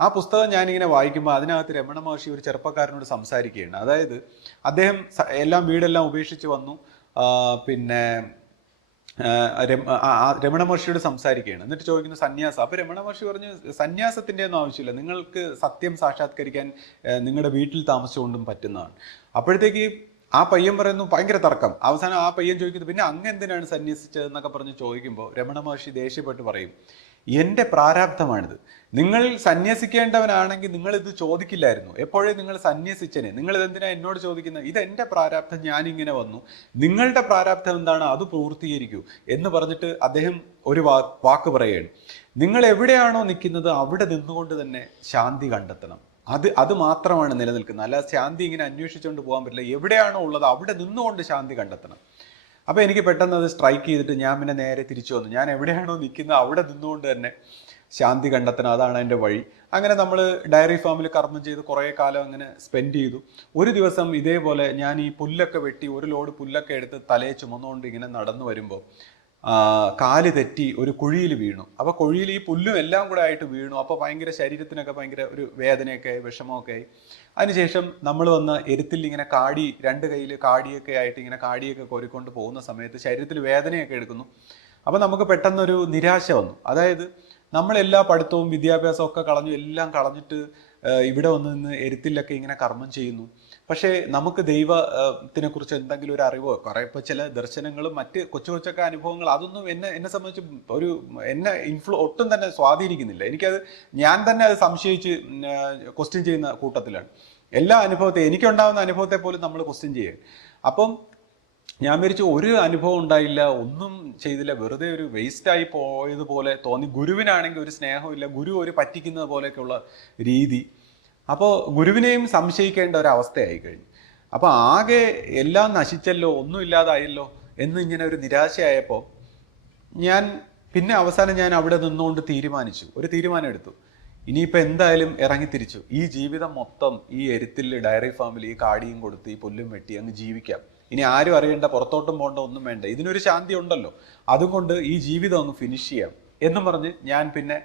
ആ പുസ്തകം ഞാനിങ്ങനെ വായിക്കുമ്പോൾ അതിനകത്ത് രമണ മഹർഷി ഒരു ചെറുപ്പക്കാരനോട് സംസാരിക്കുകയാണ്. അതായത് അദ്ദേഹം വീടെല്ലാം ഉപേക്ഷിച്ച് വന്നു, പിന്നെ രമണ മഹർഷിയോട് സംസാരിക്കുകയാണ്. എന്നിട്ട് ചോദിക്കുന്നു സന്യാസം. അപ്പോൾ രമണ മഹർഷി പറഞ്ഞു, സന്യാസത്തിൻ്റെ ഒന്നും ആവശ്യമില്ല, നിങ്ങൾക്ക് സത്യം സാക്ഷാത്കരിക്കാൻ നിങ്ങളുടെ വീട്ടിൽ താമസിച്ചുകൊണ്ടും പറ്റുന്നതാണ്. അപ്പോഴത്തേക്ക് ആ പയ്യൻ പറയുന്നു, ഭയങ്കര തർക്കം. അവസാനം ആ പയ്യൻ ചോദിക്കുന്നു, പിന്നെ അങ്ങ് എന്തിനാണ് സന്യസിച്ചതെന്നൊക്കെ പറഞ്ഞ് ചോദിക്കുമ്പോൾ രമണ മഹർഷി ദേഷ്യപ്പെട്ട് പറയും, എൻ്റെ പ്രാരാബ്ധമാണിത്. നിങ്ങൾ സന്യസിക്കേണ്ടവനാണെങ്കിൽ നിങ്ങൾ ഇത് ചോദിക്കില്ലായിരുന്നു, എപ്പോഴേ നിങ്ങൾ സന്യസിച്ചനെ, നിങ്ങൾ ഇതെന്തിനാ എന്നോട് ചോദിക്കുന്നത്, ഇതെൻ്റെ പ്രാരാബ്ധം, ഞാനിങ്ങനെ വന്നു, നിങ്ങളുടെ പ്രാരാബ്ധം എന്താണ്, അത് പൂർത്തീകരിക്കൂ എന്ന് പറഞ്ഞിട്ട് അദ്ദേഹം ഒരു വാക്ക് പറയുകയാണ്. നിങ്ങൾ എവിടെയാണോ നിൽക്കുന്നത് അവിടെ നിന്നുകൊണ്ട് തന്നെ ശാന്തി കണ്ടെത്തണം. അത് മാത്രമാണ് നിലനിൽക്കുന്നത്, അല്ല ശാന്തി ഇങ്ങനെ അന്വേഷിച്ചുകൊണ്ട് പോകാൻ പറ്റില്ല. എവിടെയാണോ ഉള്ളത് അവിടെ നിന്നുകൊണ്ട് ശാന്തി കണ്ടെത്തണം. അപ്പോൾ എനിക്ക് പെട്ടെന്ന് അത് സ്ട്രൈക്ക് ചെയ്തിട്ട് ഞാൻ പിന്നെ നേരെ തിരിച്ചു വന്നു. ഞാൻ എവിടെയാണോ നിൽക്കുന്നത് അവിടെ നിന്നുകൊണ്ട് തന്നെ ശാന്തി കണ്ടെത്തണം, അതാണ് എൻ്റെ വഴി. അങ്ങനെ നമ്മൾ ഡയറി ഫാമിൽ കർമ്മം ചെയ്ത് കുറേ കാലം അങ്ങനെ സ്പെൻഡ് ചെയ്തു. ഒരു ദിവസം ഇതേപോലെ ഞാൻ ഈ പുല്ലൊക്കെ വെട്ടി ഒരു ലോഡ് പുല്ലൊക്കെ എടുത്ത് തലയെ ചുമന്നുകൊണ്ട് ഇങ്ങനെ നടന്നു വരുമ്പോൾ കാല് തെറ്റി ഒരു കുഴിയിൽ വീണു. അപ്പോൾ കുഴിയിൽ ഈ പുല്ലും എല്ലാം കൂടെ ആയിട്ട് വീണു. അപ്പോൾ ഭയങ്കര ശരീരത്തിനൊക്കെ ഭയങ്കര ഒരു വേദനയൊക്കെ വിഷമമൊക്കെ ആയി. അതിനുശേഷം നമ്മൾ വന്ന് എരുത്തിൽ ഇങ്ങനെ രണ്ട് കയ്യിൽ കാടിയൊക്കെ ആയിട്ട് ഇങ്ങനെ കാടിയൊക്കെ കോരിക്കൊണ്ട് പോകുന്ന സമയത്ത് ശരീരത്തിൽ വേദനയൊക്കെ എടുക്കുന്നു. അപ്പോൾ നമുക്ക് പെട്ടെന്നൊരു നിരാശ വന്നു. അതായത് നമ്മളെല്ലാ പഠിത്തവും വിദ്യാഭ്യാസവും ഒക്കെ എല്ലാം കളഞ്ഞിട്ട് ഇവിടെ വന്ന് നിന്ന് എരുത്തിലൊക്കെ ഇങ്ങനെ കർമ്മം ചെയ്യുന്നു. പക്ഷേ നമുക്ക് ദൈവത്തിനെ കുറിച്ച് എന്തെങ്കിലും ഒരു അറിവോ, കുറേ ഇപ്പോൾ ചില ദർശനങ്ങളും മറ്റ് കൊച്ചൊക്കെ അനുഭവങ്ങൾ, അതൊന്നും എന്നെ സംബന്ധിച്ച് എന്നെ ഒട്ടും തന്നെ സ്വാധീനിക്കുന്നില്ല. ഞാൻ തന്നെ അത് സംശയിച്ച് ക്വസ്റ്റ്യൻ ചെയ്യുന്ന കൂട്ടത്തിലാണ്. എല്ലാ എനിക്കുണ്ടാകുന്ന അനുഭവത്തെ പോലും നമ്മൾ ക്വസ്റ്റ്യൻ ചെയ്യുക. അപ്പം ഞാൻ വിചാരിച്ചു ഒരു അനുഭവം ഉണ്ടായില്ല, ഒന്നും ചെയ്തില്ല, വെറുതെ ഒരു വേസ്റ്റായി പോയതുപോലെ തോന്നി. ഗുരുവിനാണെങ്കിൽ ഒരു സ്നേഹമില്ല, ഗുരു ഒരു പറ്റിക്കുന്നത് പോലെയൊക്കെയുള്ള രീതി. അപ്പോൾ ഗുരുവിനെയും സംശയിക്കേണ്ട ഒരു അവസ്ഥയായി കഴിഞ്ഞു. അപ്പോൾ ആകെ എല്ലാം നശിച്ചല്ലോ, ഒന്നും ഇല്ലാതായല്ലോ എന്ന് ഇങ്ങനെ ഒരു നിരാശയായപ്പോൾ ഞാൻ പിന്നെ അവസാനം ഞാൻ അവിടെ നിന്നുകൊണ്ട് ഒരു തീരുമാനം എടുത്തു. ഇനിയിപ്പോൾ എന്തായാലും ഇറങ്ങി തിരിച്ചു. ഈ ജീവിതം മൊത്തം ഈ എരുത്തിൽ ഡയറി ഫാമിൽ ഈ കാടിയും കൊടുത്ത് ഈ പുല്ലും വെട്ടി അങ്ങ് ജീവിക്കാം. ഇനി ആരും അറിയണ്ട, പുറത്തോട്ടും പോകണ്ട, ഒന്നും വേണ്ട, ഇതിനൊരു ശാന്തി ഉണ്ടല്ലോ, അതുകൊണ്ട് ഈ ജീവിതം അങ്ങ് ഫിനിഷ് ചെയ്യാം എന്നും പറഞ്ഞ് ഞാൻ പിന്നെ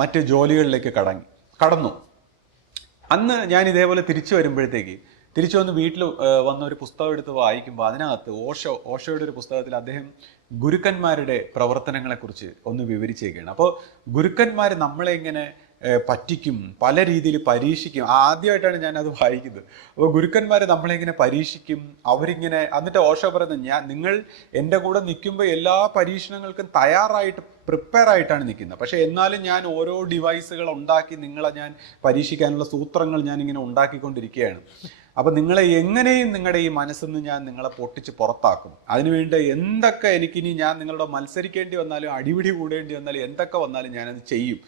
മറ്റ് ജോലികളിലേക്ക് കടന്നു. അന്ന് ഞാൻ ഇതേപോലെ തിരിച്ചു വന്ന് വീട്ടിൽ വന്ന ഒരു പുസ്തകം എടുത്ത് വായിക്കുമ്പോൾ അതിനകത്ത് ഓഷോയുടെ ഒരു പുസ്തകത്തിൽ അദ്ദേഹം ഗുരുക്കന്മാരുടെ പ്രവർത്തനങ്ങളെക്കുറിച്ച് ഒന്ന് വിവരിച്ചേക്കാണ്. അപ്പോൾ ഗുരുക്കന്മാർ നമ്മളെ ഇങ്ങനെ പറ്റിക്കും, പല രീതിയിൽ പരീക്ഷിക്കും. ആദ്യമായിട്ടാണ് ഞാൻ അത് വായിക്കുന്നത്. അപ്പോൾ ഗുരുക്കന്മാർ നമ്മളെ ഇങ്ങനെ പരീക്ഷിക്കും, അവരിങ്ങനെ, എന്നിട്ട് ഓഷോ പറയുന്നത്, നിങ്ങൾ എൻ്റെ കൂടെ നിൽക്കുമ്പോൾ എല്ലാ പരീക്ഷണങ്ങൾക്കും പ്രിപ്പയർ ആയിട്ടാണ് നിൽക്കുന്നത്. പക്ഷേ എന്നാലും ഞാൻ ഓരോ ഡിവൈസുകൾ ഉണ്ടാക്കി നിങ്ങളെ ഞാൻ പരീക്ഷിക്കാനുള്ള സൂത്രങ്ങൾ ഞാൻ ഇങ്ങനെ ഉണ്ടാക്കിക്കൊണ്ടിരിക്കുകയാണ്. അപ്പം നിങ്ങളെ എങ്ങനെയും നിങ്ങളുടെ ഈ മനസ്സിൽ നിന്ന് ഞാൻ നിങ്ങളെ പൊട്ടിച്ച് പുറത്താക്കും. അതിനുവേണ്ടി എന്തൊക്കെ എനിക്കിനി ഞാൻ നിങ്ങളോട് മത്സരിക്കേണ്ടി വന്നാലും അടിപിടി കൂടേണ്ടി വന്നാലും എന്തൊക്കെ വന്നാലും ഞാനത് ചെയ്യും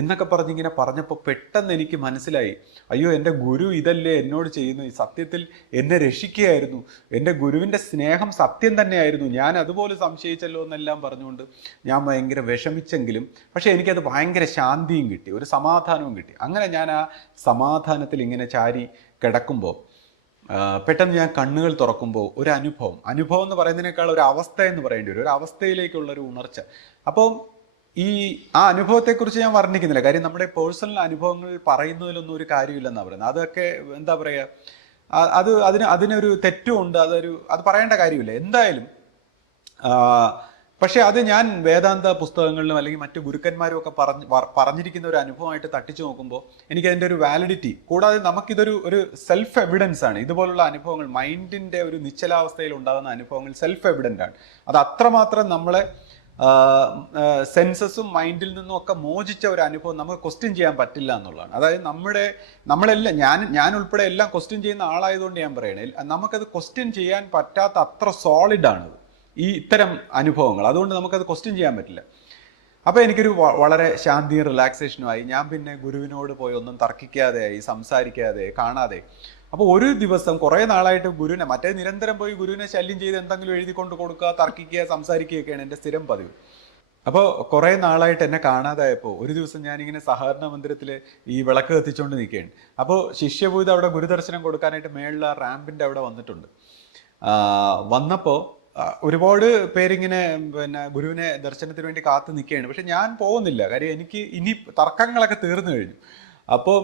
എന്നൊക്കെ പറഞ്ഞിങ്ങനെ പറഞ്ഞപ്പോൾ പെട്ടെന്ന് എനിക്ക് മനസ്സിലായി, അയ്യോ എൻ്റെ ഗുരു ഇതല്ലേ എന്നോട് ചെയ്യുന്നു, സത്യത്തിൽ എന്നെ രക്ഷിക്കുകയായിരുന്നു, എൻ്റെ ഗുരുവിൻ്റെ സ്നേഹം സത്യം തന്നെയായിരുന്നു, ഞാൻ അതുപോലെ സംശയിച്ചല്ലോ എന്നെല്ലാം പറഞ്ഞുകൊണ്ട് ഞാൻ ഭയങ്കര വിഷമിച്ചെങ്കിലും പക്ഷേ എനിക്കത് ഭയങ്കര ശാന്തിയും കിട്ടി, ഒരു സമാധാനവും കിട്ടി. അങ്ങനെ ഞാൻ ആ സമാധാനത്തിൽ ഇങ്ങനെ ചാരി കിടക്കുമ്പോൾ പെട്ടെന്ന് ഞാൻ കണ്ണുകൾ തുറക്കുമ്പോൾ ഒരു അനുഭവം എന്ന് പറയുന്നതിനേക്കാൾ ഒരു അവസ്ഥ എന്ന് പറയേണ്ടി വരും, ഒരു അവസ്ഥയിലേക്കുള്ളൊരു ഉണർച്ച. അപ്പോൾ ആ അനുഭവത്തെക്കുറിച്ച് ഞാൻ വർണ്ണിക്കുന്നില്ല, കാര്യം നമ്മുടെ പേഴ്സണൽ അനുഭവങ്ങൾ പറയുന്നതിലൊന്നും ഒരു കാര്യമില്ലെന്നാണ് പറയുന്നത്. അതൊക്കെ എന്താ പറയുക, അതിനൊരു തെറ്റുമുണ്ട്, അത് പറയേണ്ട കാര്യമില്ല എന്തായാലും. പക്ഷെ അത് ഞാൻ വേദാന്ത പുസ്തകങ്ങളിലും അല്ലെങ്കിൽ മറ്റു ഗുരുക്കന്മാരും ഒക്കെ പറഞ്ഞിരിക്കുന്ന ഒരു അനുഭവമായിട്ട് തട്ടിച്ചു നോക്കുമ്പോൾ എനിക്ക് അതിൻ്റെ ഒരു വാലിഡിറ്റി, കൂടാതെ നമുക്കിതൊരു സെൽഫ് എവിഡൻസ് ആണ്. ഇതുപോലുള്ള അനുഭവങ്ങൾ, മൈൻഡിൻ്റെ ഒരു നിശ്ചലാവസ്ഥയിൽ ഉണ്ടാകുന്ന അനുഭവങ്ങൾ സെൽഫ് എവിഡൻ്റ് ആണ്. അത് അത്രമാത്രം നമ്മളെ സെൻസസും മൈൻഡിൽ നിന്നും ഒക്കെ മോചിച്ച ഒരു അനുഭവം നമുക്ക് ക്വസ്റ്റ്യൻ ചെയ്യാൻ പറ്റില്ല എന്നുള്ളതാണ്. അതായത് നമ്മളെല്ലാം ഞാൻ ഉൾപ്പെടെ എല്ലാം ക്വസ്റ്റ്യൻ ചെയ്യുന്ന ആളായതുകൊണ്ട് ഞാൻ പറയണേ, നമുക്കത് ക്വസ്റ്റ്യൻ ചെയ്യാൻ പറ്റാത്ത അത്ര സോളിഡാണ് ഈ ഇത്തരം അനുഭവങ്ങൾ. അതുകൊണ്ട് നമുക്കത് ക്വസ്റ്റ്യൻ ചെയ്യാൻ പറ്റില്ല. അപ്പോൾ എനിക്കൊരു വളരെ ശാന്തിയും റിലാക്സേഷനുമായി. ഞാൻ പിന്നെ ഗുരുവിനോട് പോയി ഒന്നും തർക്കിക്കാതെയായി, സംസാരിക്കാതെ, കാണാതെ. അപ്പോൾ ഒരു ദിവസം കുറേ നാളായിട്ട് ഗുരുവിനെ, മറ്റേ നിരന്തരം പോയി ഗുരുവിനെ ശല്യം ചെയ്ത് എന്തെങ്കിലും എഴുതി കൊണ്ട് കൊടുക്കുക, തർക്കിക്കുക, സംസാരിക്കുകയൊക്കെയാണ് എൻ്റെ സ്ഥിരം പതിവ്. അപ്പോൾ കുറേ നാളായിട്ട് എന്നെ കാണാതായപ്പോൾ ഒരു ദിവസം ഞാനിങ്ങനെ സഹകരണ മന്ദിരത്തിൽ ഈ വിളക്ക് കത്തിച്ചുകൊണ്ട് നിൽക്കുകയാണ്. അപ്പോൾ ശിഷ്യഭൂത അവിടെ ഗുരുദർശനം കൊടുക്കാനായിട്ട് മേളിൽ ആ റാമ്പിൻ്റെ അവിടെ വന്നപ്പോൾ ഒരുപാട് പേരിങ്ങനെ ഗുരുവിനെ ദർശനത്തിന് വേണ്ടി കാത്തു നിൽക്കുകയാണ്. പക്ഷെ ഞാൻ പോകുന്നില്ല, കാര്യം എനിക്ക് ഇനി തർക്കങ്ങളൊക്കെ തീർന്നു കഴിഞ്ഞു. അപ്പോൾ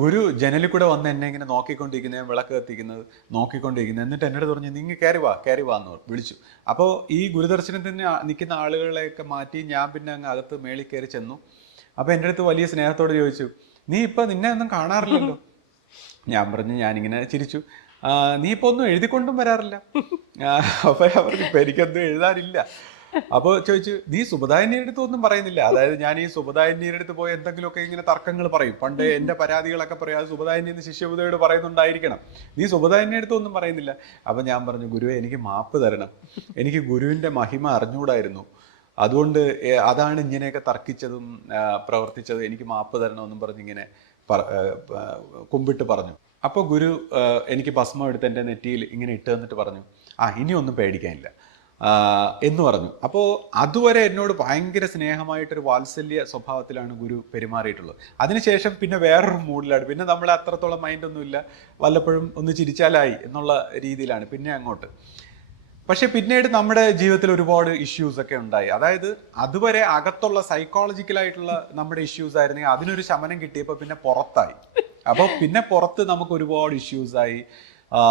ഗുരു ജനലിൽ കൂടെ വന്ന് എന്നെ ഇങ്ങനെ നോക്കിക്കൊണ്ടിരിക്കുന്നത്, ഞാൻ വിളക്ക് കത്തിക്കുന്നത് നോക്കിക്കൊണ്ടിരിക്കുന്നത്. എന്നിട്ട് എന്നോട് പറഞ്ഞു, നിങ്ങൾ കയറി വാ എന്ന് വിളിച്ചു. അപ്പോൾ ഈ ഗുരുദർശനത്തിന് നിൽക്കുന്ന ആളുകളെയൊക്കെ മാറ്റി ഞാൻ പിന്നെ അങ്ങ് അകത്ത് മേളിൽ കയറി ചെന്നു. അപ്പോൾ എൻ്റെ അടുത്ത് വലിയ സ്നേഹത്തോട് ചോദിച്ചു, നീ ഇപ്പം നിന്നെ ഒന്നും കാണാറില്ലല്ലോ. ഞാൻ പറഞ്ഞു, ഞാനിങ്ങനെ ചിരിച്ചു, നീ ഇപ്പോൾ ഒന്നും എഴുതിക്കൊണ്ടും വരാറില്ല. അപ്പോൾ അവർക്ക് ഇപ്പം എനിക്കൊന്നും എഴുതാനില്ല. അപ്പോൾ ചോദിച്ചു, നീ സുബദായനിയുടെ അടുത്ത് ഒന്നും പറയുന്നില്ല? അതായത് ഞാൻ ഈ സുബദായനിയുടെ അടുത്ത് പോയി എന്തെങ്കിലുമൊക്കെ ഇങ്ങനെ തർക്കങ്ങൾ പറയും, പണ്ട് എൻ്റെ പരാതികളൊക്കെ പറയും, അത് സുബദായനിന്ന് ശിഷ്യബുദ്ധയോട് പറയുന്നുണ്ടായിരിക്കണം, നീ സുബദായനിയുടെ അടുത്ത് ഒന്നും പറയുന്നില്ല. അപ്പം ഞാൻ പറഞ്ഞു, ഗുരുവേ എനിക്ക് മാപ്പ് തരണം, എനിക്ക് ഗുരുവിൻ്റെ മഹിമ അറിഞ്ഞുകൂടായിരുന്നു, അതുകൊണ്ട് അതാണ് ഇങ്ങനെയൊക്കെ തർക്കിച്ചതും പ്രവർത്തിച്ചതും, എനിക്ക് മാപ്പ് തരണമെന്നും പറഞ്ഞിങ്ങനെ കുമ്പിട്ട് പറഞ്ഞു. അപ്പോൾ ഗുരു എനിക്ക് ഭസ്മം എടുത്ത് എൻ്റെ നെറ്റിയിൽ ഇങ്ങനെ ഇട്ട് തന്നിട്ട് പറഞ്ഞു, ഇനിയൊന്നും പേടിക്കാനില്ല എന്ന് പറഞ്ഞു. അപ്പോൾ അതുവരെ എന്നോട് ഭയങ്കര സ്നേഹമായിട്ടൊരു വാത്സല്യ സ്വഭാവത്തിലാണ് ഗുരു പെരുമാറിയിട്ടുള്ളത്. അതിനുശേഷം പിന്നെ വേറൊരു മൂഡിലാണ്, പിന്നെ നമ്മളെ അത്രത്തോളം മൈൻഡൊന്നുമില്ല, വല്ലപ്പോഴും ഒന്ന് ചിരിച്ചാലായി എന്നുള്ള രീതിയിലാണ് പിന്നെ അങ്ങോട്ട്. പക്ഷെ പിന്നീട് നമ്മുടെ ജീവിതത്തിൽ ഒരുപാട് ഇഷ്യൂസ് ഒക്കെ ഉണ്ടായി. അതായത് അതുവരെ അകത്തുള്ള സൈക്കോളജിക്കലായിട്ടുള്ള നമ്മുടെ ഇഷ്യൂസ് ആയിരുന്നെങ്കിൽ അതിനൊരു ശമനം കിട്ടിയപ്പോൾ പിന്നെ പുറത്തായി. അപ്പോൾ പിന്നെ പുറത്ത് നമുക്ക് ഒരുപാട് ഇഷ്യൂസായി,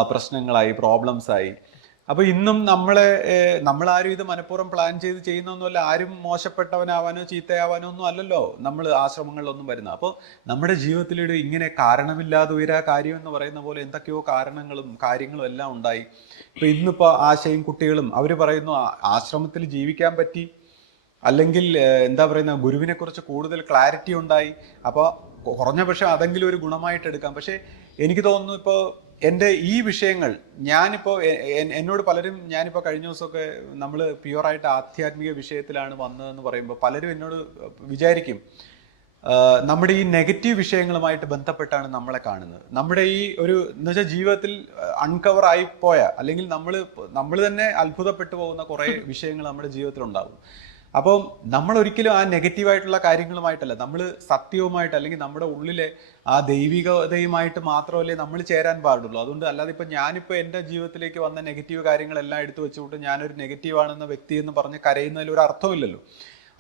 പ്രശ്നങ്ങളായി, പ്രോബ്ലംസായി. അപ്പോൾ ഇന്നും നമ്മളാരും ഇത് മനഃപൂർവ്വം പ്ലാൻ ചെയ്ത് ചെയ്യുന്നൊന്നുമല്ല, ആരും മോശപ്പെട്ടവനാവാനോ ചീത്തയാവാനോ ഒന്നും അല്ലല്ലോ നമ്മൾ ആശ്രമങ്ങളിലൊന്നും വരുന്നത്. അപ്പോൾ നമ്മുടെ ജീവിതത്തിലൂടെ ഇങ്ങനെ കാരണമില്ലാതെ ഉയരാ കാര്യം എന്ന് പറയുന്ന പോലെ എന്തൊക്കെയോ കാര്യങ്ങളും എല്ലാം ഉണ്ടായി. ഇപ്പോൾ ഇന്നിപ്പോൾ ആശയും കുട്ടികളും അവർ പറയുന്നു, ആശ്രമത്തിൽ ജീവിക്കാൻ പറ്റി, അല്ലെങ്കിൽ എന്താ പറയുന്ന ഗുരുവിനെ കുറിച്ച് കൂടുതൽ ക്ലാരിറ്റി ഉണ്ടായി, അപ്പോൾ കുറഞ്ഞ പക്ഷേ അതെങ്കിലും ഒരു ഗുണമായിട്ട് എടുക്കാം. പക്ഷേ എനിക്ക് തോന്നുന്നു ഇപ്പോൾ എൻ്റെ ഈ വിഷയങ്ങൾ ഞാനിപ്പോൾ എന്നോട് പലരും, ഞാനിപ്പോൾ കഴിഞ്ഞ ദിവസമൊക്കെ നമ്മൾ പ്യുവറായിട്ട് ആധ്യാത്മിക വിഷയത്തിലാണ് വന്നതെന്ന് പറയുമ്പോൾ പലരും എന്നോട് വിചാരിക്കും, നമ്മുടെ ഈ നെഗറ്റീവ് വിഷയങ്ങളുമായിട്ട് ബന്ധപ്പെട്ടാണ് നമ്മളെ കാണുന്നത്. നമ്മുടെ ഈ ഒരു എന്ന് വെച്ചാൽ ജീവിതത്തിൽ അൺകവർ ആയി പോയ അല്ലെങ്കിൽ നമ്മൾ തന്നെ അത്ഭുതപ്പെട്ടു പോകുന്ന കുറേ വിഷയങ്ങൾ നമ്മുടെ ജീവിതത്തിൽ ഉണ്ടാകും. അപ്പോൾ നമ്മൾ ഒരിക്കലും ആ നെഗറ്റീവായിട്ടുള്ള കാര്യങ്ങളുമായിട്ടല്ല, നമ്മൾ സത്യവുമായിട്ട് അല്ലെങ്കിൽ നമ്മുടെ ഉള്ളിലെ ആ ദൈവികതയുമായിട്ട് മാത്രമല്ലേ നമ്മൾ ചേരാൻ പാടുള്ളൂ. അതുകൊണ്ട് അല്ലാതെ ഇപ്പം ഞാനിപ്പോൾ എൻ്റെ ജീവിതത്തിലേക്ക് വന്ന നെഗറ്റീവ് കാര്യങ്ങളെല്ലാം എടുത്തു വെച്ചുകൊണ്ട് ഞാനൊരു നെഗറ്റീവാണെന്ന വ്യക്തി എന്ന് പറഞ്ഞ് കരയുന്നതിൽ ഒരു അർത്ഥമില്ലല്ലോ.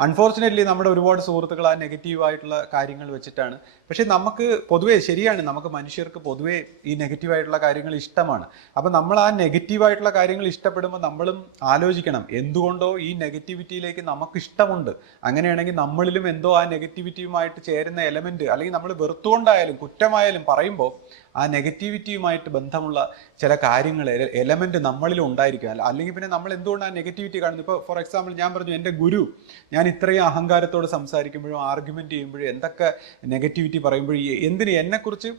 അൺഫോർച്ചുനേറ്റ്ലി നമ്മുടെ ഒരുപാട് സുഹൃത്തുക്കൾ ആ നെഗറ്റീവായിട്ടുള്ള കാര്യങ്ങൾ വെച്ചിട്ടാണ്. പക്ഷേ നമുക്ക് പൊതുവേ ശരിയാണ്, നമുക്ക് മനുഷ്യർക്ക് പൊതുവേ ഈ നെഗറ്റീവായിട്ടുള്ള കാര്യങ്ങൾ ഇഷ്ടമാണ്. അപ്പം നമ്മൾ ആ നെഗറ്റീവായിട്ടുള്ള കാര്യങ്ങൾ ഇഷ്ടപ്പെടുമ്പോൾ നമ്മളും ആലോചിക്കണം, എന്തുകൊണ്ടോ ഈ നെഗറ്റിവിറ്റിയിലേക്ക് നമുക്ക് ഇഷ്ടമുണ്ട്. അങ്ങനെയാണെങ്കിൽ നമ്മളിലും എന്തോ ആ നെഗറ്റിവിറ്റിയുമായിട്ട് ചേരുന്ന എലമെന്റ്, അല്ലെങ്കിൽ നമ്മൾ വെറുത്തുകൊണ്ടായാലും കുറ്റമായാലും പറയുമ്പോൾ ആ നെഗറ്റിവിറ്റിയുമായിട്ട് ബന്ധമുള്ള ചില കാര്യങ്ങൾ എലമെന്റ് നമ്മളിലും ഉണ്ടായിരിക്കും. അല്ലെങ്കിൽ പിന്നെ നമ്മൾ എന്തുകൊണ്ട് ആ നെഗറ്റിവിറ്റി കാണുന്നു? ഇപ്പോൾ ഫോർ എക്സാമ്പിൾ ഞാൻ പറഞ്ഞു, എൻ്റെ ഗുരു ഞാൻ ഇത്രയും അഹങ്കാരത്തോട് സംസാരിക്കുമ്പോഴും ആർഗ്യുമെന്റ് ചെയ്യുമ്പോഴും എന്തൊക്കെ നെഗറ്റിവിറ്റി പറയുമ്പോഴും എന്തിന് എന്നെക്കുറിച്ച്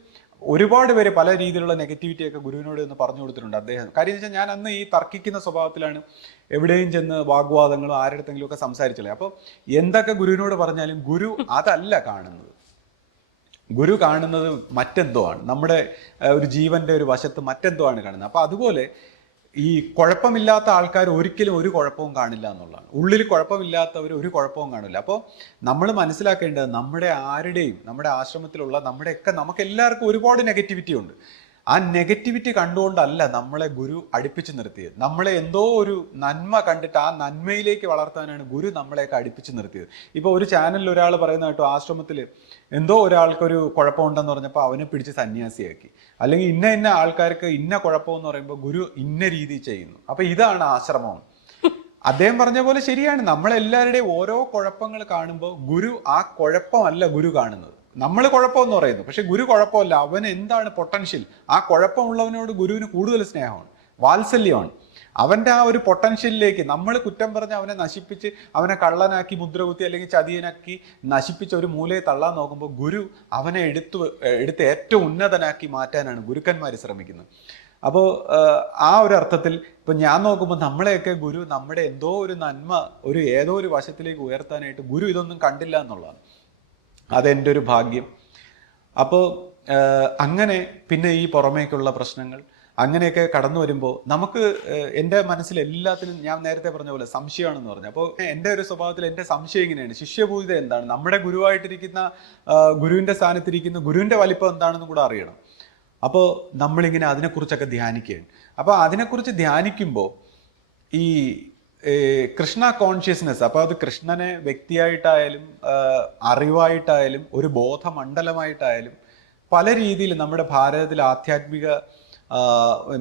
ഒരുപാട് പേര് പല രീതിയിലുള്ള നെഗറ്റിവിറ്റിയൊക്കെ ഗുരുവിനോട് എന്ന് പറഞ്ഞു കൊടുത്തിട്ടുണ്ട് അദ്ദേഹം. കാര്യം വെച്ചാൽ ഞാൻ അന്ന് ഈ തർക്കിക്കുന്ന സ്വഭാവത്തിലാണ്, എവിടെയും ചെന്ന് വാഗ്വാദങ്ങളും ആരുടെങ്കിലും ഒക്കെ സംസാരിച്ചില്ലേ. അപ്പോൾ എന്തൊക്കെ ഗുരുവിനോട് പറഞ്ഞാലും ഗുരു അതല്ല കാണുന്നത്. ഗുരു കാണുന്നത് മറ്റെന്തോ ആണ്, നമ്മുടെ ഒരു ജീവന്റെ ഒരു വശത്ത് മറ്റെന്തോ ആണ് കാണുന്നത്. അപ്പോൾ അതുപോലെ ഈ കുഴപ്പമില്ലാത്ത ആൾക്കാർ ഒരിക്കലും ഒരു കുഴപ്പവും കാണില്ല എന്നുള്ളതാണ്. ഉള്ളിൽ കുഴപ്പമില്ലാത്തവർ ഒരു കുഴപ്പവും കാണില്ല. അപ്പോൾ നമ്മൾ മനസ്സിലാക്കേണ്ടത് നമ്മുടെ ആരുടെയും, നമ്മുടെ ആശ്രമത്തിലുള്ള നമുക്ക് എല്ലാവർക്കും ഒരുപാട് നെഗറ്റിവിറ്റി ഉണ്ട്. ആ നെഗറ്റിവിറ്റി കണ്ടുകൊണ്ടല്ല നമ്മളെ ഗുരു അടുപ്പിച്ച് നിർത്തിയത്. നമ്മളെ എന്തോ ഒരു നന്മ കണ്ടിട്ട് ആ നന്മയിലേക്ക് വളർത്താനാണ് ഗുരു നമ്മളെയൊക്കെ അടുപ്പിച്ച് നിർത്തിയത്. ഇപ്പോൾ ഒരു ചാനലിൽ ഒരാൾ പറയുന്ന കേട്ടോ, ആശ്രമത്തിൽ എന്തോ ഒരാൾക്കൊരു കുഴപ്പമുണ്ടെന്ന് പറഞ്ഞപ്പോൾ അവനെ പിടിച്ച് സന്യാസിയാക്കി, അല്ലെങ്കിൽ ഇന്ന ആൾക്കാർക്ക് ഇന്ന കുഴപ്പമെന്ന് പറയുമ്പോൾ ഗുരു ഇന്ന രീതി ചെയ്യുന്നു. അപ്പം ഇതാണ് ആശ്രമം. അദ്ദേഹം പറഞ്ഞ പോലെ ശരിയാണ്, നമ്മളെല്ലാവരുടെയും ഓരോ കുഴപ്പങ്ങൾ കാണുമ്പോൾ ഗുരു ആ കുഴപ്പമല്ല ഗുരു കാണുന്നത്, നമ്മൾ കുഴപ്പമെന്ന് പറയുന്നു. പക്ഷെ ഗുരു കുഴപ്പമല്ല, അവൻ എന്താണ് പൊട്ടൻഷ്യൽ, ആ കുഴപ്പമുള്ളവനോട് ഗുരുവിന് കൂടുതൽ സ്നേഹമാണ്, വാത്സല്യമാണ്. അവൻ്റെ ആ ഒരു പൊട്ടൻഷ്യലിലേക്ക് നമ്മൾ കുറ്റം പറഞ്ഞ് അവനെ നശിപ്പിച്ച്, അവനെ കള്ളനാക്കി മുദ്രകുത്തി അല്ലെങ്കിൽ ചതിയനാക്കി നശിപ്പിച്ച് ഒരു മൂലയെ തള്ളാൻ നോക്കുമ്പോൾ ഗുരു അവനെ എടുത്ത് ഏറ്റവും ഉന്നതനാക്കി മാറ്റാനാണ് ഗുരുക്കന്മാർ ശ്രമിക്കുന്നത്. അപ്പോൾ ആ ഒരു അർത്ഥത്തിൽ ഇപ്പം ഞാൻ നോക്കുമ്പോൾ നമ്മളെയൊക്കെ ഗുരു നമ്മുടെ എന്തോ ഒരു നന്മ ഏതോ ഒരു വശത്തിലേക്ക് ഉയർത്താനായിട്ട് ഗുരു ഇതൊന്നും കണ്ടില്ല എന്നുള്ളതാണ്. അതെൻ്റെ ഒരു ഭാഗ്യം. അപ്പോൾ അങ്ങനെ പിന്നെ ഈ പുറമേക്കുള്ള പ്രശ്നങ്ങൾ അങ്ങനെയൊക്കെ കടന്നു വരുമ്പോൾ നമുക്ക് എൻ്റെ മനസ്സിൽ എല്ലാത്തിനും ഞാൻ നേരത്തെ പറഞ്ഞ പോലെ സംശയമാണെന്ന് പറഞ്ഞു. അപ്പോൾ എൻ്റെ ഒരു സ്വഭാവത്തിൽ എൻ്റെ സംശയം ഇങ്ങനെയാണ്, ശിഷ്യപൂജിത എന്താണ്, നമ്മുടെ ഗുരുവായിട്ടിരിക്കുന്ന ഗുരുവിൻ്റെ സ്ഥാനത്തിരിക്കുന്ന ഗുരുവിൻ്റെ വലിപ്പം എന്താണെന്ന് കൂടെ അറിയണം. അപ്പോൾ നമ്മളിങ്ങനെ അതിനെക്കുറിച്ചൊക്കെ ധ്യാനിക്കുകയാണ്. അപ്പോൾ അതിനെക്കുറിച്ച് ധ്യാനിക്കുമ്പോൾ ഈ കൃഷ്ണ കോൺഷ്യസ്നെസ്, അപ്പോൾ അത് കൃഷ്ണനെ വ്യക്തിയായിട്ടായാലും അറിവായിട്ടായാലും ഒരു ബോധമണ്ഡലമായിട്ടായാലും പല രീതിയിൽ നമ്മുടെ ഭാരതത്തിൽ ആധ്യാത്മിക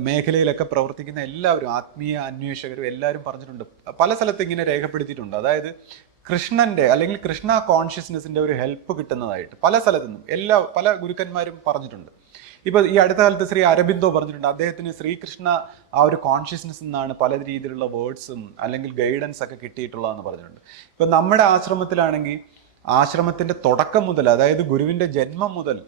മേഖലയിലൊക്കെ പ്രവർത്തിക്കുന്ന എല്ലാവരും, ആത്മീയ അന്വേഷകരും എല്ലാവരും പറഞ്ഞിട്ടുണ്ട്, പല സ്ഥലത്ത് ഇങ്ങനെ രേഖപ്പെടുത്തിയിട്ടുണ്ട്. അതായത് കൃഷ്ണന്റെ അല്ലെങ്കിൽ കൃഷ്ണ കോൺഷ്യസ്നെസ്സിന്റെ ഒരു ഹെൽപ്പ് കിട്ടുന്നതായിട്ട് പല സ്ഥലത്തു നിന്നും പല ഗുരുക്കന്മാരും പറഞ്ഞിട്ടുണ്ട്. ഇപ്പൊ ഈ അടുത്ത കാലത്ത് ശ്രീ അരബിന്ദോ പറഞ്ഞിട്ടുണ്ട്, അദ്ദേഹത്തിന് ശ്രീകൃഷ്ണ ആ ഒരു കോൺഷ്യസ്നെസ് നിന്നാണ് പല രീതിയിലുള്ള വേർഡ്സും അല്ലെങ്കിൽ ഗൈഡൻസ് ഒക്കെ കിട്ടിയിട്ടുള്ളതെന്ന് പറഞ്ഞിട്ടുണ്ട്. ഇപ്പൊ നമ്മുടെ ആശ്രമത്തിലാണെങ്കിൽ ആശ്രമത്തിന്റെ തുടക്കം മുതൽ, അതായത് ഗുരുവിന്റെ ജന്മം മുതൽ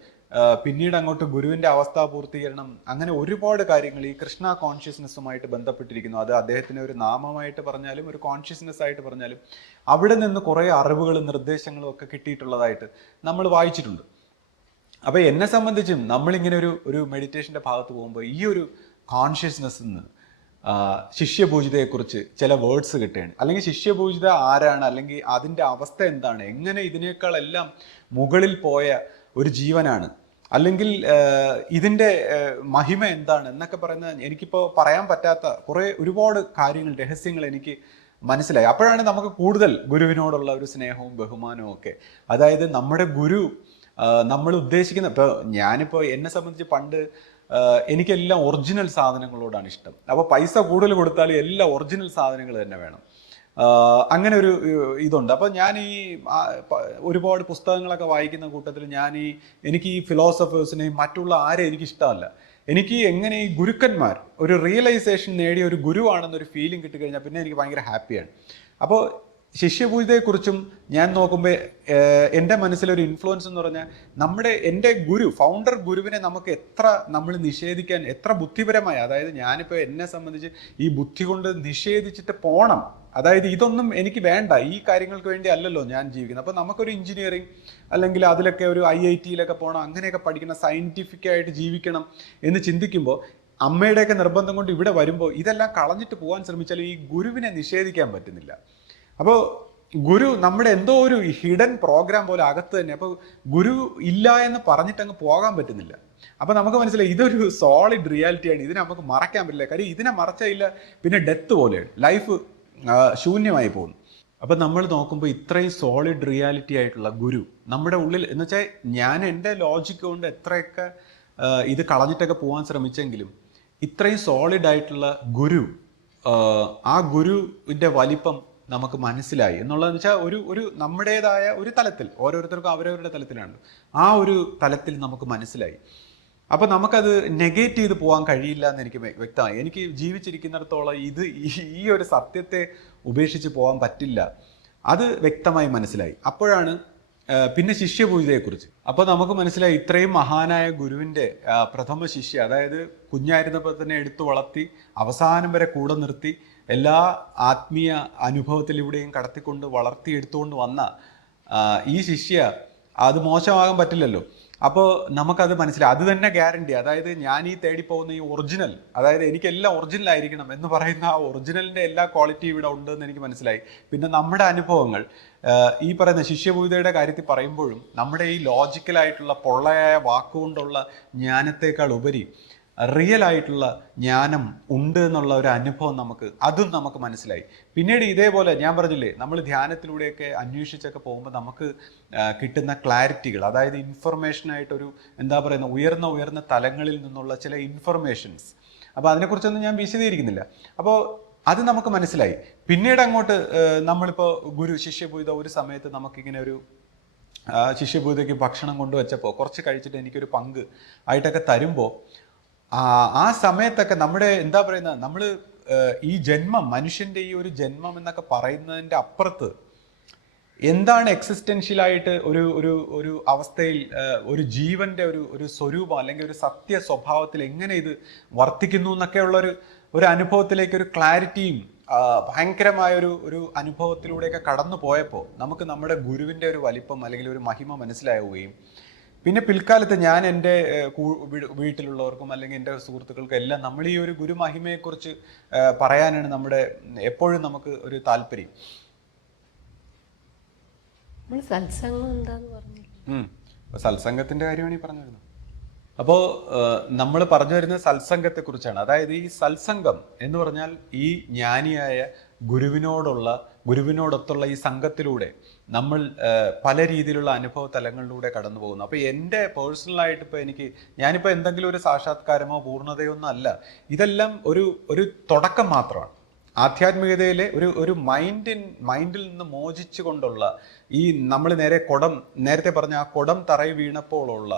പിന്നീട് അങ്ങോട്ട് ഗുരുവിന്റെ അവസ്ഥാപൂർത്തീകരണം, അങ്ങനെ ഒരുപാട് കാര്യങ്ങൾ ഈ കൃഷ്ണ കോൺഷ്യസ്നെസ്സുമായിട്ട് ബന്ധപ്പെട്ടിരിക്കുന്നു. അത് അദ്ദേഹത്തിന് ഒരു നാമമായിട്ട് പറഞ്ഞാലും ഒരു കോൺഷ്യസ്നെസ് ആയിട്ട് പറഞ്ഞാലും അവിടെ നിന്ന് കുറേ അറിവുകളും നിർദ്ദേശങ്ങളും ഒക്കെ കിട്ടിയിട്ടുള്ളതായിട്ട് നമ്മൾ വായിച്ചിട്ടുണ്ട്. അപ്പോൾ എന്നെ സംബന്ധിച്ചും നമ്മളിങ്ങനെ ഒരു മെഡിറ്റേഷൻ്റെ ഭാഗത്ത് പോകുമ്പോൾ ഈ ഒരു കോൺഷ്യസ്നെസ്സിൽ നിന്ന് ശിഷ്യപൂജിതയെക്കുറിച്ച് ചില വേർഡ്സ് കിട്ടുകയാണ്. അല്ലെങ്കിൽ ശിഷ്യപൂജിത ആരാണ്, അല്ലെങ്കിൽ അതിൻ്റെ അവസ്ഥ എന്താണ്, എങ്ങനെ ഇതിനേക്കാളെല്ലാം മുകളിൽ പോയ ഒരു ജീവനാണ്, അല്ലെങ്കിൽ ഇതിൻ്റെ മഹിമ എന്താണ് എന്നൊക്കെ പറയുന്നത് എനിക്കിപ്പോൾ പറയാൻ പറ്റാത്ത ഒരുപാട് കാര്യങ്ങൾ, രഹസ്യങ്ങൾ എനിക്ക് മനസ്സിലായി. അപ്പോഴാണ് നമുക്ക് കൂടുതൽ ഗുരുവിനോടുള്ള ഒരു സ്നേഹവും ബഹുമാനവും ഒക്കെ. അതായത് നമ്മുടെ ഗുരു നമ്മൾ ഉദ്ദേശിക്കുന്ന, ഇപ്പോൾ ഞാനിപ്പോൾ എന്നെ സംബന്ധിച്ച് പണ്ട് എനിക്കെല്ലാം ഒറിജിനൽ സാധനങ്ങളോടാണ് ഇഷ്ടം. അപ്പോൾ പൈസ കൂടുതൽ കൊടുത്താലും എല്ലാം ഒറിജിനൽ സാധനങ്ങൾ തന്നെ വേണം, അങ്ങനെ ഒരു ഇതുണ്ട്. അപ്പോൾ ഞാൻ ഈ ഒരുപാട് പുസ്തകങ്ങളൊക്കെ വായിക്കുന്ന കൂട്ടത്തിൽ എനിക്ക് ഈ ഫിലോസഫേഴ്സിനെയും മറ്റുള്ള ആരെയും എനിക്ക് ഇഷ്ടമല്ല. എനിക്ക് എങ്ങനെ ഈ ഗുരുക്കന്മാർ ഒരു റിയലൈസേഷൻ നേടിയ ഒരു ഗുരുവാണെന്നൊരു ഫീലിംഗ് കിട്ടിക്കഴിഞ്ഞാൽ പിന്നെ എനിക്ക് ഭയങ്കര ഹാപ്പിയാണ്. അപ്പോൾ ശിഷ്യപൂജയെക്കുറിച്ചും ഞാൻ നോക്കുമ്പോൾ എൻ്റെ മനസ്സിലൊരു ഇൻഫ്ലുവൻസ് എന്ന് പറഞ്ഞാൽ എൻ്റെ ഫൗണ്ടർ ഗുരുവിനെ നമുക്ക് എത്ര നമ്മൾ നിഷേധിക്കാൻ, എത്ര ബുദ്ധിപരമായി, അതായത് ഞാനിപ്പോൾ എന്നെ സംബന്ധിച്ച് ഈ ബുദ്ധി കൊണ്ട് നിഷേധിച്ചിട്ട് പോകണം, അതായത് ഇതൊന്നും എനിക്ക് വേണ്ട, ഈ കാര്യങ്ങൾക്ക് വേണ്ടി അല്ലല്ലോ ഞാൻ ജീവിക്കുന്നത്. അപ്പോൾ നമുക്കൊരു എഞ്ചിനീയറിങ് അല്ലെങ്കിൽ അതിലൊക്കെ ഒരു IIT-യിലൊക്കെ പോകണം, അങ്ങനെയൊക്കെ പഠിക്കണം, സയൻറ്റിഫിക് ആയിട്ട് ജീവിക്കണം എന്ന് ചിന്തിക്കുമ്പോൾ അമ്മയുടെയൊക്കെ നിർബന്ധം കൊണ്ട് ഇവിടെ വരുമ്പോൾ ഇതെല്ലാം കളഞ്ഞിട്ട് പോകാൻ ശ്രമിച്ചാൽ ഈ ഗുരുവിനെ നിഷേധിക്കാൻ പറ്റുന്നില്ല. അപ്പോൾ ഗുരു നമ്മുടെ എന്തോ ഒരു ഹിഡൻ പ്രോഗ്രാം പോലെ അകത്ത് തന്നെ. അപ്പോൾ ഗുരു ഇല്ല എന്ന് പറഞ്ഞിട്ട് അങ്ങ് പോകാൻ പറ്റുന്നില്ല. അപ്പോൾ നമുക്ക് മനസ്സിലായി ഇതൊരു സോളിഡ് റിയാലിറ്റിയാണ്, ഇതിനെ നമുക്ക് മറക്കാൻ പറ്റില്ല. കാര്യം ഇതിനെ മറച്ചില്ല പിന്നെ ഡെത്ത് പോലെയാണ്, ലൈഫ് ശൂന്യമായി പോകുന്നു. അപ്പം നമ്മൾ നോക്കുമ്പോൾ ഇത്രയും സോളിഡ് റിയാലിറ്റി ആയിട്ടുള്ള ഗുരു നമ്മുടെ ഉള്ളിൽ എന്ന് വെച്ചാൽ ഞാൻ എൻ്റെ ലോജിക്ക് കൊണ്ട് എത്രയൊക്കെ ഇത് കളഞ്ഞിട്ടൊക്കെ പോകാൻ ശ്രമിച്ചെങ്കിലും ഇത്രയും സോളിഡ് ആയിട്ടുള്ള ഗുരു, ആ ഗുരുവിൻ്റെ വലിപ്പം നമുക്ക് മനസ്സിലായി എന്നുള്ളതെന്ന് വെച്ചാൽ ഒരു നമ്മുടേതായ ഒരു തലത്തിൽ, ഓരോരുത്തർക്കും അവരവരുടെ തലത്തിലാണ്, ആ ഒരു തലത്തിൽ നമുക്ക് മനസ്സിലായി. അപ്പം നമുക്കത് നെഗേറ്റ് ചെയ്ത് പോകാൻ കഴിയില്ല എന്ന് എനിക്ക് വ്യക്തമായി. എനിക്ക് ജീവിച്ചിരിക്കുന്നിടത്തോളം ഈ ഒരു സത്യത്തെ ഉപേക്ഷിച്ച് പോകാൻ പറ്റില്ല, അത് വ്യക്തമായി മനസ്സിലായി. അപ്പോഴാണ് പിന്നെ ശിഷ്യപൂജയെക്കുറിച്ച് അപ്പോൾ നമുക്ക് മനസ്സിലായി ഇത്രയും മഹാനായ ഗുരുവിൻ്റെ പ്രഥമ ശിഷ്യ, അതായത് കുഞ്ഞായിരുന്നപ്പോൾ തന്നെ എടുത്തു വളർത്തി അവസാനം വരെ കൂടെ നിർത്തി എല്ലാ ആത്മീയ അനുഭവത്തിലൂടെയും കടത്തിക്കൊണ്ട് വളർത്തിയെടുത്തുകൊണ്ട് വന്ന ഈ ശിഷ്യ അത് മോശമാകാൻ പറ്റില്ലല്ലോ. അപ്പോൾ നമുക്കത് മനസ്സിലായി, അത് തന്നെ ഗ്യാരണ്ടി. അതായത് ഞാൻ ഈ തേടിപ്പോകുന്ന ഈ ഒറിജിനൽ, അതായത് എനിക്കെല്ലാം ഒറിജിനൽ ആയിരിക്കണം എന്ന് പറയുന്ന ആ ഒറിജിനലിൻ്റെ എല്ലാ ക്വാളിറ്റിയും ഇവിടെ ഉണ്ടെന്ന് എനിക്ക് മനസ്സിലായി. പിന്നെ നമ്മുടെ അനുഭവങ്ങൾ ഈ പറയുന്ന ശിഷ്യപൂജയുടെ കാര്യത്തിൽ പറയുമ്പോഴും നമ്മുടെ ഈ ലോജിക്കലായിട്ടുള്ള പൊള്ളയായ വാക്കുകൊണ്ടുള്ള ജ്ഞാനത്തേക്കാൾ ഉപരി റിയൽ ആയിട്ടുള്ള ജ്ഞാനം ഉണ്ട് എന്നുള്ള ഒരു അനുഭവം അതും നമുക്ക് മനസ്സിലായി. പിന്നീട് ഇതേപോലെ ഞാൻ പറഞ്ഞില്ലേ, നമ്മൾ ധ്യാനത്തിലൂടെയൊക്കെ അന്വേഷിച്ചൊക്കെ പോകുമ്പോൾ നമുക്ക് കിട്ടുന്ന ക്ലാരിറ്റികൾ, അതായത് ഇൻഫർമേഷനായിട്ടൊരു എന്താ പറയുന്ന ഉയർന്ന തലങ്ങളിൽ നിന്നുള്ള ചില ഇൻഫർമേഷൻസ്, അപ്പോൾ അതിനെക്കുറിച്ചൊന്നും ഞാൻ വിശദീകരിക്കുന്നില്ല. അപ്പോൾ അത് നമുക്ക് മനസ്സിലായി. പിന്നീട് അങ്ങോട്ട് നമ്മളിപ്പോൾ ശിഷ്യപൂജ ഒരു സമയത്ത് നമുക്കിങ്ങനെ ഒരു ശിഷ്യപൂജയ്ക്ക് ഭക്ഷണം കൊണ്ടുവച്ചപ്പോൾ കുറച്ച് കഴിച്ചിട്ട് എനിക്കൊരു പങ്ക് ആയിട്ടൊക്കെ തരുമ്പോൾ ആ സമയത്തൊക്കെ നമ്മുടെ എന്താ പറയുന്ന നമ്മൾ ഈ ജന്മം, മനുഷ്യൻ്റെ ഈ ഒരു ജന്മം എന്നൊക്കെ പറയുന്നതിൻ്റെ അപ്പുറത്ത് എന്താണ് എക്സിസ്റ്റൻഷ്യലായിട്ട് ഒരു അവസ്ഥയിൽ ഒരു ജീവന്റെ ഒരു സ്വരൂപം അല്ലെങ്കിൽ ഒരു സത്യ സ്വഭാവത്തിൽ എങ്ങനെ ഇത് വർത്തിക്കുന്നു എന്നൊക്കെയുള്ള ഒരു അനുഭവത്തിലേക്ക്, ഒരു ക്ലാരിറ്റിയും ഭയങ്കരമായ ഒരു അനുഭവത്തിലൂടെയൊക്കെ കടന്നു പോയപ്പോൾ നമുക്ക് നമ്മുടെ ഗുരുവിൻ്റെ ഒരു വലിപ്പം അല്ലെങ്കിൽ ഒരു മഹിമ മനസ്സിലാവുകയും പിന്നെ പിൽക്കാലത്ത് ഞാൻ എൻ്റെ വീട്ടിലുള്ളവർക്കും അല്ലെങ്കിൽ എൻ്റെ സുഹൃത്തുക്കൾക്കും എല്ലാം നമ്മൾ ഈ ഒരു ഗുരുമഹിമയെക്കുറിച്ച് പറയാനാണ് എപ്പോഴും നമുക്ക് ഒരു താല്പര്യം. സത്സംഗത്തിന്റെ കാര്യമാണ് ഈ പറഞ്ഞു വരുന്നത്. അപ്പോൾ നമ്മൾ പറഞ്ഞു വരുന്നത് സത്സംഗത്തെക്കുറിച്ചാണ്. അതായത് ഈ സത്സംഗം എന്ന് പറഞ്ഞാൽ ഈ ജ്ഞാനിയായ ഗുരുവിനോടൊത്തുള്ള ഈ സംഘത്തിലൂടെ നമ്മൾ പല രീതിയിലുള്ള അനുഭവ തലങ്ങളിലൂടെ കടന്നു പോകുന്നു. അപ്പോൾ എൻ്റെ പേഴ്സണലായിട്ട് ഇപ്പോൾ ഞാനിപ്പോൾ എന്തെങ്കിലും ഒരു സാക്ഷാത്കാരമോ പൂർണ്ണതയോ ഒന്നും അല്ല, ഇതെല്ലാം ഒരു തുടക്കം മാത്രമാണ്. ആധ്യാത്മികതയിലെ ഒരു മൈൻഡിൽ നിന്ന് മോചിച്ചു കൊണ്ടുള്ള ഈ നമ്മൾ നേരത്തെ പറഞ്ഞ ആ കുടം തറയിൽ വീണപ്പോഴുള്ള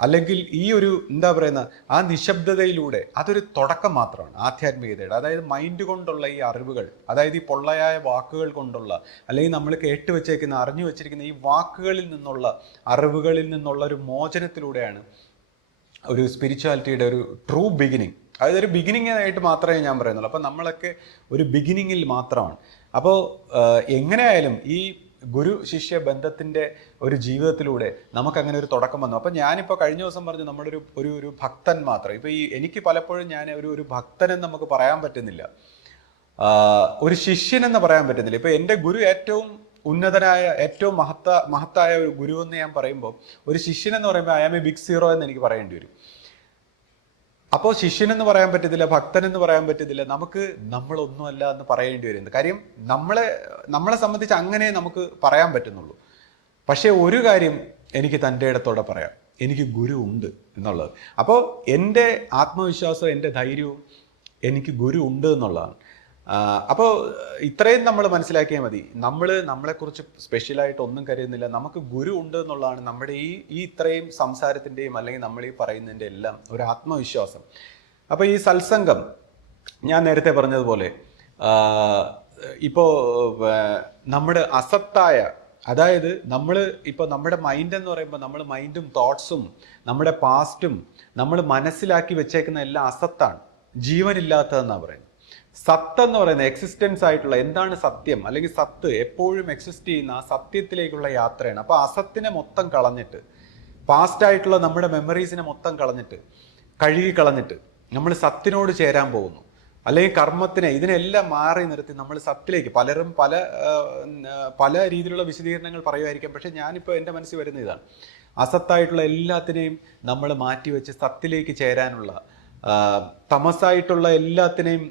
അല്ലെങ്കിൽ ഈ ഒരു എന്താ പറയുന്ന ആ നിശബ്ദതയിലൂടെ അതൊരു തുടക്കം മാത്രമാണ് ആധ്യാത്മികതയുടെ. അതായത് മൈൻഡ് കൊണ്ടുള്ള ഈ അറിവുകൾ, അതായത് ഈ പൊള്ളയായ വാക്കുകൾ കൊണ്ടുള്ള അല്ലെങ്കിൽ നമ്മൾ അറിഞ്ഞു വെച്ചിരിക്കുന്ന ഈ വാക്കുകളിൽ നിന്നുള്ള അറിവുകളിൽ നിന്നുള്ള ഒരു മോചനത്തിലൂടെയാണ് ഒരു സ്പിരിച്വാലിറ്റിയുടെ ഒരു ട്രൂ ബിഗിനിങ്. അതായത് ഒരു ബിഗിനിങ് ആയിട്ട് മാത്രമേ ഞാൻ പറയുന്നുള്ളൂ. അപ്പോൾ നമ്മളൊക്കെ ഒരു ബിഗിനിങ്ങിൽ മാത്രമാണ്. അപ്പോൾ എങ്ങനെയായാലും ഈ ഗുരു ശിഷ്യ ബന്ധത്തിൻ്റെ ഒരു ജീവിതത്തിലൂടെ നമുക്കങ്ങനെ ഒരു തുടക്കം വന്നു. അപ്പം ഞാനിപ്പോൾ കഴിഞ്ഞ ദിവസം പറഞ്ഞു നമ്മുടെ ഒരു ഭക്തൻ മാത്രം. ഇപ്പോൾ എനിക്ക് പലപ്പോഴും ഞാൻ ഒരു ഭക്തനെന്ന് നമുക്ക് പറയാൻ പറ്റുന്നില്ല, ഒരു ശിഷ്യനെന്ന് പറയാൻ പറ്റുന്നില്ല. ഇപ്പോൾ എൻ്റെ ഗുരു ഏറ്റവും ഉന്നതനായ ഏറ്റവും മഹത്തായ ഒരു ഗുരു എന്ന് ഞാൻ പറയുമ്പോൾ ഒരു ശിഷ്യനെന്ന് പറയുമ്പോൾ I am a big zero എന്ന് എനിക്ക് പറയേണ്ടി വരും. അപ്പോൾ ശിഷ്യനെന്ന് പറയാൻ പറ്റത്തില്ല, ഭക്തനെന്ന് പറയാൻ പറ്റത്തില്ല, നമ്മളൊന്നുമല്ല എന്ന് പറയേണ്ടി വരുന്നത്. കാര്യം നമ്മളെ സംബന്ധിച്ച് അങ്ങനെ നമുക്ക് പറയാൻ പറ്റുന്നുള്ളൂ. പക്ഷേ ഒരു കാര്യം എനിക്ക് തൻ്റെ ഇടത്തോടെ പറയാം, എനിക്ക് ഗുരു ഉണ്ട് എന്നുള്ളത്. അപ്പോൾ എൻ്റെ ആത്മവിശ്വാസവും എൻ്റെ ധൈര്യവും എനിക്ക് ഗുരു ഉണ്ട് എന്നുള്ളതാണ്. അപ്പോൾ ഇത്രയും നമ്മൾ മനസ്സിലാക്കിയാൽ മതി. നമ്മളെക്കുറിച്ച് സ്പെഷ്യലായിട്ട് ഒന്നും കരുതുന്നില്ല, നമുക്ക് ഗുരു ഉണ്ട് എന്നുള്ളതാണ് നമ്മുടെ ഈ ഇത്രയും സംസാരത്തിൻ്റെയും അല്ലെങ്കിൽ നമ്മൾ ഈ പറയുന്നതിൻ്റെ എല്ലാം ഒരു ആത്മവിശ്വാസം. അപ്പോൾ ഈ സത്സംഗം ഞാൻ നേരത്തെ പറഞ്ഞതുപോലെ ഇപ്പോൾ നമ്മുടെ അസത്തായ, അതായത് നമ്മൾ ഇപ്പോൾ നമ്മുടെ മൈൻഡ് എന്ന് പറയുമ്പോൾ നമ്മൾ മൈൻഡും തോട്ട്സും നമ്മുടെ പാസ്റ്റും നമ്മൾ മനസ്സിലാക്കി വെച്ചേക്കുന്ന എല്ലാം അസത്താണ്, ജീവനില്ലാത്തതെന്നാണ് പറയുന്നത്. സത്ത് എന്ന് പറയുന്നത് എക്സിസ്റ്റൻസ് ആയിട്ടുള്ള, എന്താണ് സത്യം അല്ലെങ്കിൽ സത്ത്, എപ്പോഴും എക്സിസ്റ്റ് ചെയ്യുന്ന ആ സത്യത്തിലേക്കുള്ള യാത്രയാണ്. അപ്പോൾ അസത്തിനെ മൊത്തം കളഞ്ഞിട്ട്, പാസ്റ്റ് ആയിട്ടുള്ള നമ്മുടെ മെമ്മറീസിനെ മൊത്തം കളഞ്ഞിട്ട്, കഴുകി കളഞ്ഞിട്ട് നമ്മൾ സത്തിനോട് ചേരാൻ പോകുന്നു. അല്ലെങ്കിൽ കർമ്മത്തിനെ, ഇതിനെല്ലാം മാറി നിർത്തി നമ്മൾ സത്തിലേക്ക്, പലരും പല രീതിയിലുള്ള വിശദീകരണങ്ങൾ പറയുമായിരിക്കാം. പക്ഷെ ഞാനിപ്പോൾ എൻ്റെ മനസ്സിൽ വരുന്ന ഇതാണ്, അസത്തായിട്ടുള്ള എല്ലാത്തിനെയും നമ്മൾ മാറ്റിവെച്ച് സത്തിലേക്ക് ചേരാനുള്ള, തമസായിട്ടുള്ള എല്ലാത്തിനെയും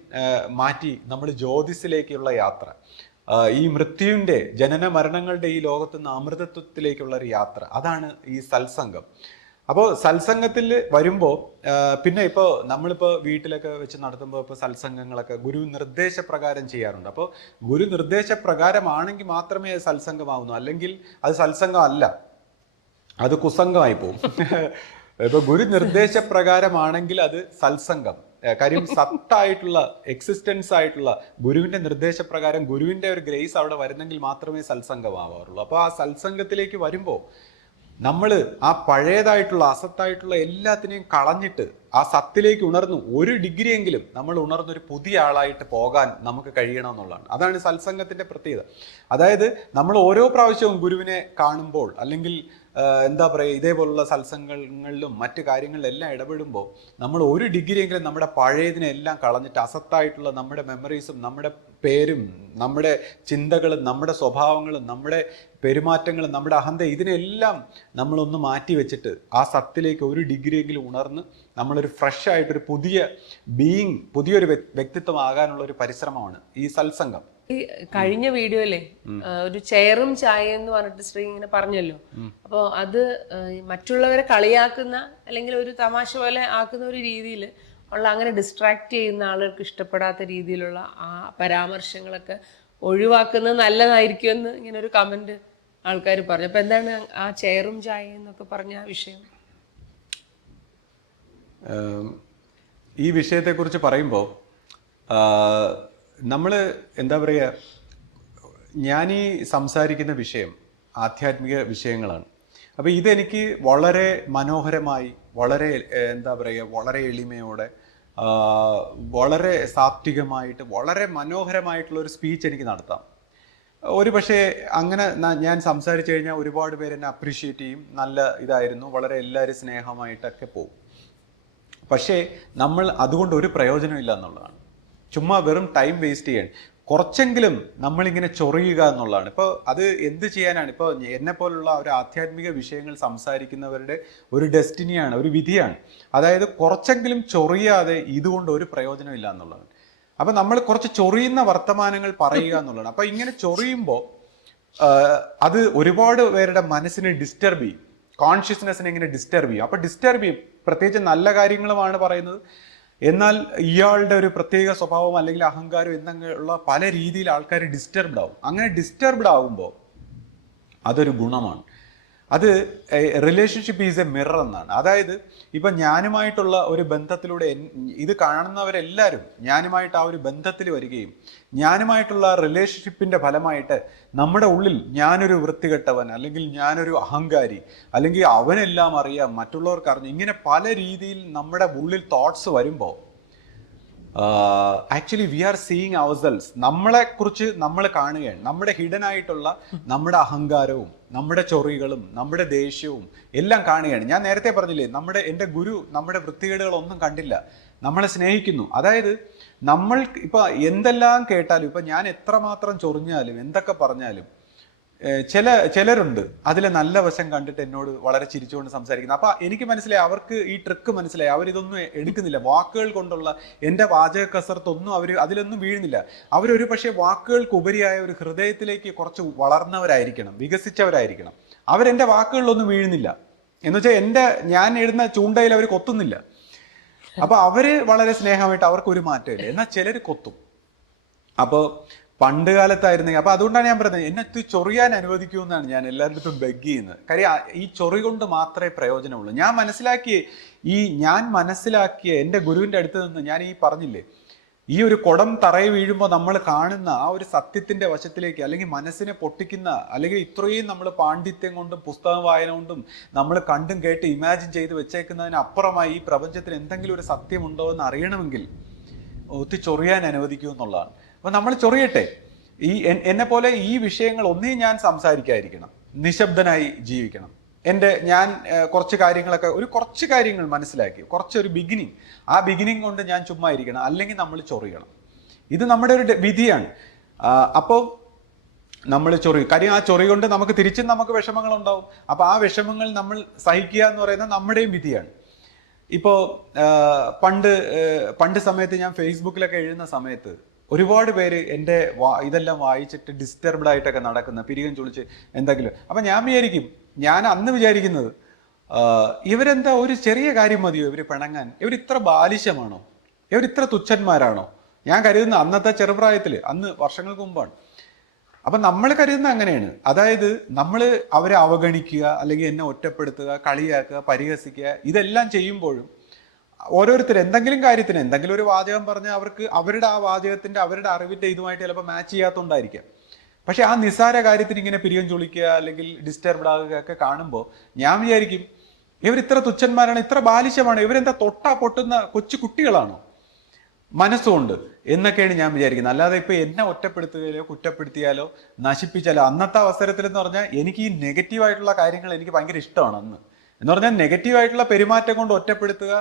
മാറ്റി നമ്മൾ ജ്യോതിസിലേക്കുള്ള യാത്ര, ഈ മൃത്യുവിൻ്റെ, ജനന മരണങ്ങളുടെ ഈ ലോകത്തു നിന്ന് അമൃതത്വത്തിലേക്കുള്ള ഒരു യാത്ര, അതാണ് ഈ സത്സംഗം. അപ്പോൾ സത്സംഗത്തിൽ വരുമ്പോൾ പിന്നെ ഇപ്പോൾ നമ്മളിപ്പോൾ വീട്ടിലൊക്കെ വെച്ച് നടത്തുമ്പോൾ ഇപ്പോൾ സത്സംഗങ്ങളൊക്കെ ഗുരു നിർദ്ദേശപ്രകാരം ചെയ്യാറുണ്ട്. അപ്പോൾ ഗുരു നിർദ്ദേശപ്രകാരമാണെങ്കിൽ മാത്രമേ അത് സത്സംഗമാവുന്നു, അല്ലെങ്കിൽ അത് സത്സംഗം അല്ല, അത് കുസംഗമായി പോകും. ഇപ്പൊ ഗുരു നിർദ്ദേശപ്രകാരമാണെങ്കിൽ അത് സത്സംഗം. കാര്യം സത്തായിട്ടുള്ള, എക്സിസ്റ്റൻസ് ആയിട്ടുള്ള ഗുരുവിന്റെ നിർദ്ദേശപ്രകാരം, ഗുരുവിന്റെ ഒരു ഗ്രേസ് അവിടെ വരുന്നെങ്കിൽ മാത്രമേ സത്സംഗമാവാറുള്ളൂ. അപ്പോൾ ആ സത്സംഗത്തിലേക്ക് വരുമ്പോൾ നമ്മൾ ആ പഴയതായിട്ടുള്ള അസത്തായിട്ടുള്ള എല്ലാത്തിനെയും കളഞ്ഞിട്ട് ആ സത്തിലേക്ക് ഉണർന്നു, ഒരു ഡിഗ്രിയെങ്കിലും നമ്മൾ ഉണർന്നൊരു പുതിയ ആളായിട്ട് പോകാൻ നമുക്ക് കഴിയണമെന്നുള്ളതാണ്. അതാണ് സത്സംഗത്തിന്റെ പ്രത്യേകത. അതായത് നമ്മൾ ഓരോ പ്രാവശ്യവും ഗുരുവിനെ കാണുമ്പോൾ, അല്ലെങ്കിൽ എന്താ പറയുക, ഇതേപോലുള്ള സത്സംഗങ്ങളിലും മറ്റു കാര്യങ്ങളിലെല്ലാം ഇടപെടുമ്പോൾ നമ്മൾ ഒരു ഡിഗ്രിയെങ്കിലും നമ്മുടെ പഴയതിനെല്ലാം കളഞ്ഞിട്ട് അസത്തായിട്ടുള്ള നമ്മുടെ മെമ്മറീസും നമ്മുടെ പേരും നമ്മുടെ ചിന്തകളും നമ്മുടെ സ്വഭാവങ്ങളും നമ്മുടെ പെരുമാറ്റങ്ങളും നമ്മുടെ അഹന്ത, ഇതിനെല്ലാം നമ്മളൊന്ന് മാറ്റി വെച്ചിട്ട് ആ സത്തിലേക്ക് ഒരു ഡിഗ്രിയെങ്കിലും ഉണർന്ന് നമ്മളൊരു ഫ്രഷ് ആയിട്ടൊരു പുതിയ ബീയിങ്, പുതിയൊരു വ്യക്തിത്വം ആകാനുള്ള ഒരു പരിശ്രമമാണ് ഈ സത്സംഗം. ഈ കഴിഞ്ഞ വീഡിയോയിലെ ഒരു ചെയറും ചായയും എന്ന് പറഞ്ഞിട്ട് ശ്രീ ഇങ്ങനെ പറഞ്ഞല്ലോ. അപ്പൊ അത് മറ്റുള്ളവരെ കളിയാക്കുന്ന അല്ലെങ്കിൽ ഒരു തമാശ പോലെ ആക്കുന്ന ഒരു രീതിയിൽ ഉള്ള, അങ്ങനെ ഡിസ്ട്രാക്ട് ചെയ്യുന്ന ആളുകൾക്ക് ഇഷ്ടപ്പെടാത്ത രീതിയിലുള്ള ആ പരാമർശങ്ങളൊക്കെ ഒഴിവാക്കുന്നത് നല്ലതായിരിക്കുമെന്ന് ഇങ്ങനെ ഒരു കമന്റ് ആൾക്കാർ പറഞ്ഞു. അപ്പൊ എന്താണ് ആ ചെയറും ചായയും എന്നൊക്കെ പറഞ്ഞ ആ വിഷയം? ഈ വിഷയത്തെക്കുറിച്ച് പറയുമ്പോൾ നമ്മൾ എന്താ പറയുക, ഞാനീ സംസാരിക്കുന്ന വിഷയം ആധ്യാത്മിക വിഷയങ്ങളാണ്. അപ്പോൾ ഇതെനിക്ക് വളരെ മനോഹരമായി, വളരെ എന്താ പറയുക, വളരെ എളിമയോടെ, വളരെ സാത്വികമായിട്ട്, വളരെ മനോഹരമായിട്ടുള്ള ഒരു സ്പീച്ച് എനിക്ക് നടത്താം. ഒരു പക്ഷേ അങ്ങനെ ഞാൻ സംസാരിച്ചു കഴിഞ്ഞാൽ ഒരുപാട് പേര് എന്നെ അപ്രീഷിയേറ്റ് ചെയ്യും, നല്ല ഇതായിരുന്നു, വളരെ എല്ലാവരും സ്നേഹമായിട്ടൊക്കെ പോകും. പക്ഷേ നമ്മൾ അതുകൊണ്ട് ഒരു പ്രയോജനമില്ല എന്നുള്ളതാണ്. ചുമ്മാ വെറും ടൈം വേസ്റ്റ് ചെയ്യാൻ, കുറച്ചെങ്കിലും നമ്മളിങ്ങനെ ചൊറിയുക എന്നുള്ളതാണ്. ഇപ്പോൾ അത് എന്ത് ചെയ്യാനാണ്? ഇപ്പോൾ എന്നെ പോലുള്ള ഒരു ആധ്യാത്മിക വിഷയങ്ങൾ സംസാരിക്കുന്നവരുടെ ഒരു ഡെസ്റ്റിനിയാണ്, ഒരു വിധിയാണ്. അതായത് കുറച്ചെങ്കിലും ചൊറിയാതെ ഇതുകൊണ്ട് ഒരു പ്രയോജനമില്ല എന്നുള്ളതാണ്. അപ്പം നമ്മൾ കുറച്ച് ചൊറിയുന്ന വർത്തമാനങ്ങൾ പറയുക എന്നുള്ളതാണ്. അപ്പം ഇങ്ങനെ ചൊറിയുമ്പോൾ അത് ഒരുപാട് പേരുടെ മനസ്സിനെ ഡിസ്റ്റർബ് ചെയ്യും, കോൺഷ്യസ്നെസ്സിനെ ഇങ്ങനെ ഡിസ്റ്റർബ് ചെയ്യും. അപ്പം ഡിസ്റ്റർബ് ചെയ്യും, പ്രത്യേകിച്ച് നല്ല കാര്യങ്ങളുമാണ് പറയുന്നത്. എന്നാൽ ഇയാളുടെ ഒരു പ്രത്യേക സ്വഭാവം അല്ലെങ്കിൽ അഹങ്കാരം എന്നുള്ള പല രീതിയിൽ ആൾക്കാർ ഡിസ്റ്റർബ്ഡ് ആവും. അങ്ങനെ ഡിസ്റ്റർബ്ഡ് ആവുമ്പോൾ അതൊരു ഗുണമാണ്. അത് റിലേഷൻഷിപ്പ് ഈസ് എ മിറർ എന്നാണ്. അതായത് ഇപ്പം ഞാനുമായിട്ടുള്ള ഒരു ബന്ധത്തിലൂടെ ഇത് കാണുന്നവരെല്ലാവരും ഞാനുമായിട്ട് ആ ഒരു ബന്ധത്തിൽ വരികയും ഞാനുമായിട്ടുള്ള റിലേഷൻഷിപ്പിൻ്റെ ഫലമായിട്ട് നമ്മുടെ ഉള്ളിൽ ഞാനൊരു വൃത്തികെട്ടവൻ, അല്ലെങ്കിൽ ഞാനൊരു അഹങ്കാരി, അല്ലെങ്കിൽ അവനെല്ലാം അറിയാം, മറ്റുള്ളവർക്ക് അറിഞ്ഞു, ഇങ്ങനെ പല രീതിയിൽ നമ്മുടെ ഉള്ളിൽ തോട്ട്സ് വരുമ്പോൾ ആക്ച്വലി വി ആർ സീയിങ് അവർസെൽസ്, നമ്മളെക്കുറിച്ച് നമ്മൾ കാണുകയാണ്. നമ്മുടെ ഹിഡൻ ആയിട്ടുള്ള നമ്മുടെ അഹങ്കാരവും നമ്മുടെ ചൊറികളും നമ്മുടെ ദേഷ്യവും എല്ലാം കാണുകയാണ്. ഞാൻ നേരത്തെ പറഞ്ഞില്ലേ, എൻ്റെ ഗുരു നമ്മുടെ വൃത്തികേടുകളൊന്നും കണ്ടില്ല, നമ്മളെ സ്നേഹിക്കുന്നു. അതായത് നമ്മൾ ഇപ്പം എന്തെല്ലാം കേട്ടാലും, ഇപ്പം ഞാൻ എത്രമാത്രം ചൊറിഞ്ഞാലും എന്തൊക്കെ പറഞ്ഞാലും ചിലരുണ്ട് അതിലെ നല്ല വശം കണ്ടിട്ട് എന്നോട് വളരെ ചിരിച്ചുകൊണ്ട് സംസാരിക്കുന്നത്. അപ്പം എനിക്ക് മനസ്സിലായി, അവർക്ക് ഈ ട്രിക്ക് മനസ്സിലായി, അവരിതൊന്നും എടുക്കുന്നില്ല, വാക്കുകൾ കൊണ്ടുള്ള എൻ്റെ വാചക കസർത്തൊന്നും അവർ അതിലൊന്നും വീഴുന്നില്ല. അവരൊരു പക്ഷേ വാക്കുകൾക്ക് ഉപരിയായ ഒരു ഹൃദയത്തിലേക്ക് കുറച്ച് വളർന്നവരായിരിക്കണം, വികസിച്ചവരായിരിക്കണം. അവരെൻ്റെ വാക്കുകളിലൊന്നും വീഴുന്നില്ല, എന്ന് വെച്ചാൽ ഞാൻ എഴുതുന്ന ചൂണ്ടയിൽ അവർ കൊത്തുന്നില്ല. അപ്പൊ അവര് വളരെ സ്നേഹമായിട്ട്, അവർക്കൊരു മാറ്റമില്ല. എന്നാൽ ചിലർ കൊത്തും. അപ്പോൾ പണ്ട് കാലത്തായിരുന്നെങ്കിൽ, അപ്പൊ അതുകൊണ്ടാണ് ഞാൻ പറയുന്നത്, എന്നെ ചൊറിയാൻ അനുവദിക്കുമെന്നാണ് ഞാൻ എല്ലാവരുടെ അടുത്തും ബെഗ് ചെയ്യുന്നത്. കാര്യം ഈ ചൊറി കൊണ്ട് മാത്രമേ പ്രയോജനമുള്ളൂ. ഞാൻ മനസ്സിലാക്കിയ എൻ്റെ ഗുരുവിൻ്റെ അടുത്ത് നിന്ന് ഞാൻ ഈ പറഞ്ഞില്ലേ, ഈ ഒരു കുടം തറയിൽ വീഴുമ്പോൾ നമ്മൾ കാണുന്ന ആ ഒരു സത്യത്തിന്റെ വശത്തിലേക്ക്, അല്ലെങ്കിൽ മനസ്സിനെ പൊട്ടിക്കുന്ന, അല്ലെങ്കിൽ ഇത്രയും നമ്മൾ പാണ്ഡിത്യം കൊണ്ടും പുസ്തക വായന കൊണ്ടും നമ്മൾ കണ്ടും കേട്ട് ഇമാജിൻ ചെയ്ത് വെച്ചേക്കുന്നതിന് അപ്പുറമായി ഈ പ്രപഞ്ചത്തിൽ എന്തെങ്കിലും ഒരു സത്യമുണ്ടോ എന്ന് അറിയണമെങ്കിൽ ഒത്തി ചൊറിയാൻ അനുവദിക്കൂ എന്നുള്ളതാണ്. അപ്പൊ നമ്മൾ ചൊറിയട്ടെ. എന്നെ പോലെ ഈ വിഷയങ്ങൾ ഒന്നേ ഞാൻ സംസാരിക്കാതിരിക്കണം, നിശബ്ദനായി ജീവിക്കണം. ഞാൻ കുറച്ച് കാര്യങ്ങൾ മനസ്സിലാക്കി, കുറച്ചൊരു ബിഗിനിങ്, ആ ബിഗിനിങ് കൊണ്ട് ഞാൻ ചുമ്മാ ഇരിക്കണം, അല്ലെങ്കിൽ നമ്മൾ ചൊറിയണം. ഇത് നമ്മുടെ ഒരു വിധിയാണ്. അപ്പോൾ നമ്മൾ കാര്യം ആ ചൊറി കൊണ്ട് നമുക്ക് വിഷമങ്ങൾ ഉണ്ടാവും. അപ്പോൾ ആ വിഷമങ്ങൾ നമ്മൾ സഹിക്കുക എന്ന് പറയുന്നത് നമ്മുടെയും വിധിയാണ്. ഇപ്പോൾ പണ്ട് സമയത്ത് ഞാൻ ഫേസ്ബുക്കിലൊക്കെ എഴുതുന്ന സമയത്ത് ഒരുപാട് പേര് എൻ്റെ ഇതെല്ലാം വായിച്ചിട്ട് ഡിസ്റ്റർബ്ഡ് ആയിട്ടൊക്കെ നടക്കുന്ന, പിരികം ചൊളിച്ച് എന്തെങ്കിലും. അപ്പം ഞാൻ അന്ന് വിചാരിക്കുന്നത്, ഇവരെന്താ ഒരു ചെറിയ കാര്യം മതിയോ ഇവർ പിണങ്ങാൻ? ഇവരിത്ര ബാലിശമാണോ? ഇവരിത്ര തുച്ഛന്മാരാണോ? ഞാൻ കരുതുന്ന അന്നത്തെ ചെറുപ്രായത്തിൽ, അന്ന് വർഷങ്ങൾക്ക് മുമ്പാണ്. അപ്പം നമ്മൾ കരുതുന്ന അങ്ങനെയാണ്. അതായത് നമ്മൾ അവരെ അവഗണിക്കുക, അല്ലെങ്കിൽ എന്നെ ഒറ്റപ്പെടുത്തുക, കളിയാക്കുക, പരിഹസിക്കുക, ഇതെല്ലാം ചെയ്യുമ്പോഴും ഓരോരുത്തർ എന്തെങ്കിലും കാര്യത്തിന് എന്തെങ്കിലും ഒരു വാചകം പറഞ്ഞാൽ അവർക്ക് അവരുടെ ആ വാചകത്തിന്റെ, അവരുടെ അറിവിന്റെ ഇതുമായിട്ട് ചിലപ്പോൾ മാച്ച് ചെയ്യാത്തതുകൊണ്ടായിരിക്കാം. പക്ഷെ ആ നിസ്സാര കാര്യത്തിന് ഇങ്ങനെ പിരികം ചൊളിക്കുക, അല്ലെങ്കിൽ ഡിസ്റ്റർബ്ഡ് ആകുക ഒക്കെ കാണുമ്പോൾ ഞാൻ വിചാരിക്കും, ഇവർ ഇത്ര തുച്ഛന്മാരാണ്, ഇത്ര ബാലിശമാണ്, ഇവരെന്താ തൊട്ടാ പൊട്ടുന്ന കൊച്ചു കുട്ടികളാണോ മനസ്സുകൊണ്ട് എന്നൊക്കെയാണ് ഞാൻ വിചാരിക്കുന്നത്. അല്ലാതെ ഇപ്പൊ എന്നെ ഒറ്റപ്പെടുത്തുകയോ കുറ്റപ്പെടുത്തിയാലോ നശിപ്പിച്ചാലോ, അന്നത്തെ അവസരത്തിൽ എന്ന് പറഞ്ഞാൽ എനിക്ക് ഈ നെഗറ്റീവായിട്ടുള്ള കാര്യങ്ങൾ എനിക്ക് ഭയങ്കര ഇഷ്ടമാണ് അന്ന്. എന്ന് പറഞ്ഞാൽ നെഗറ്റീവായിട്ടുള്ള പെരുമാറ്റം കൊണ്ട് ഒറ്റപ്പെടുത്തുക,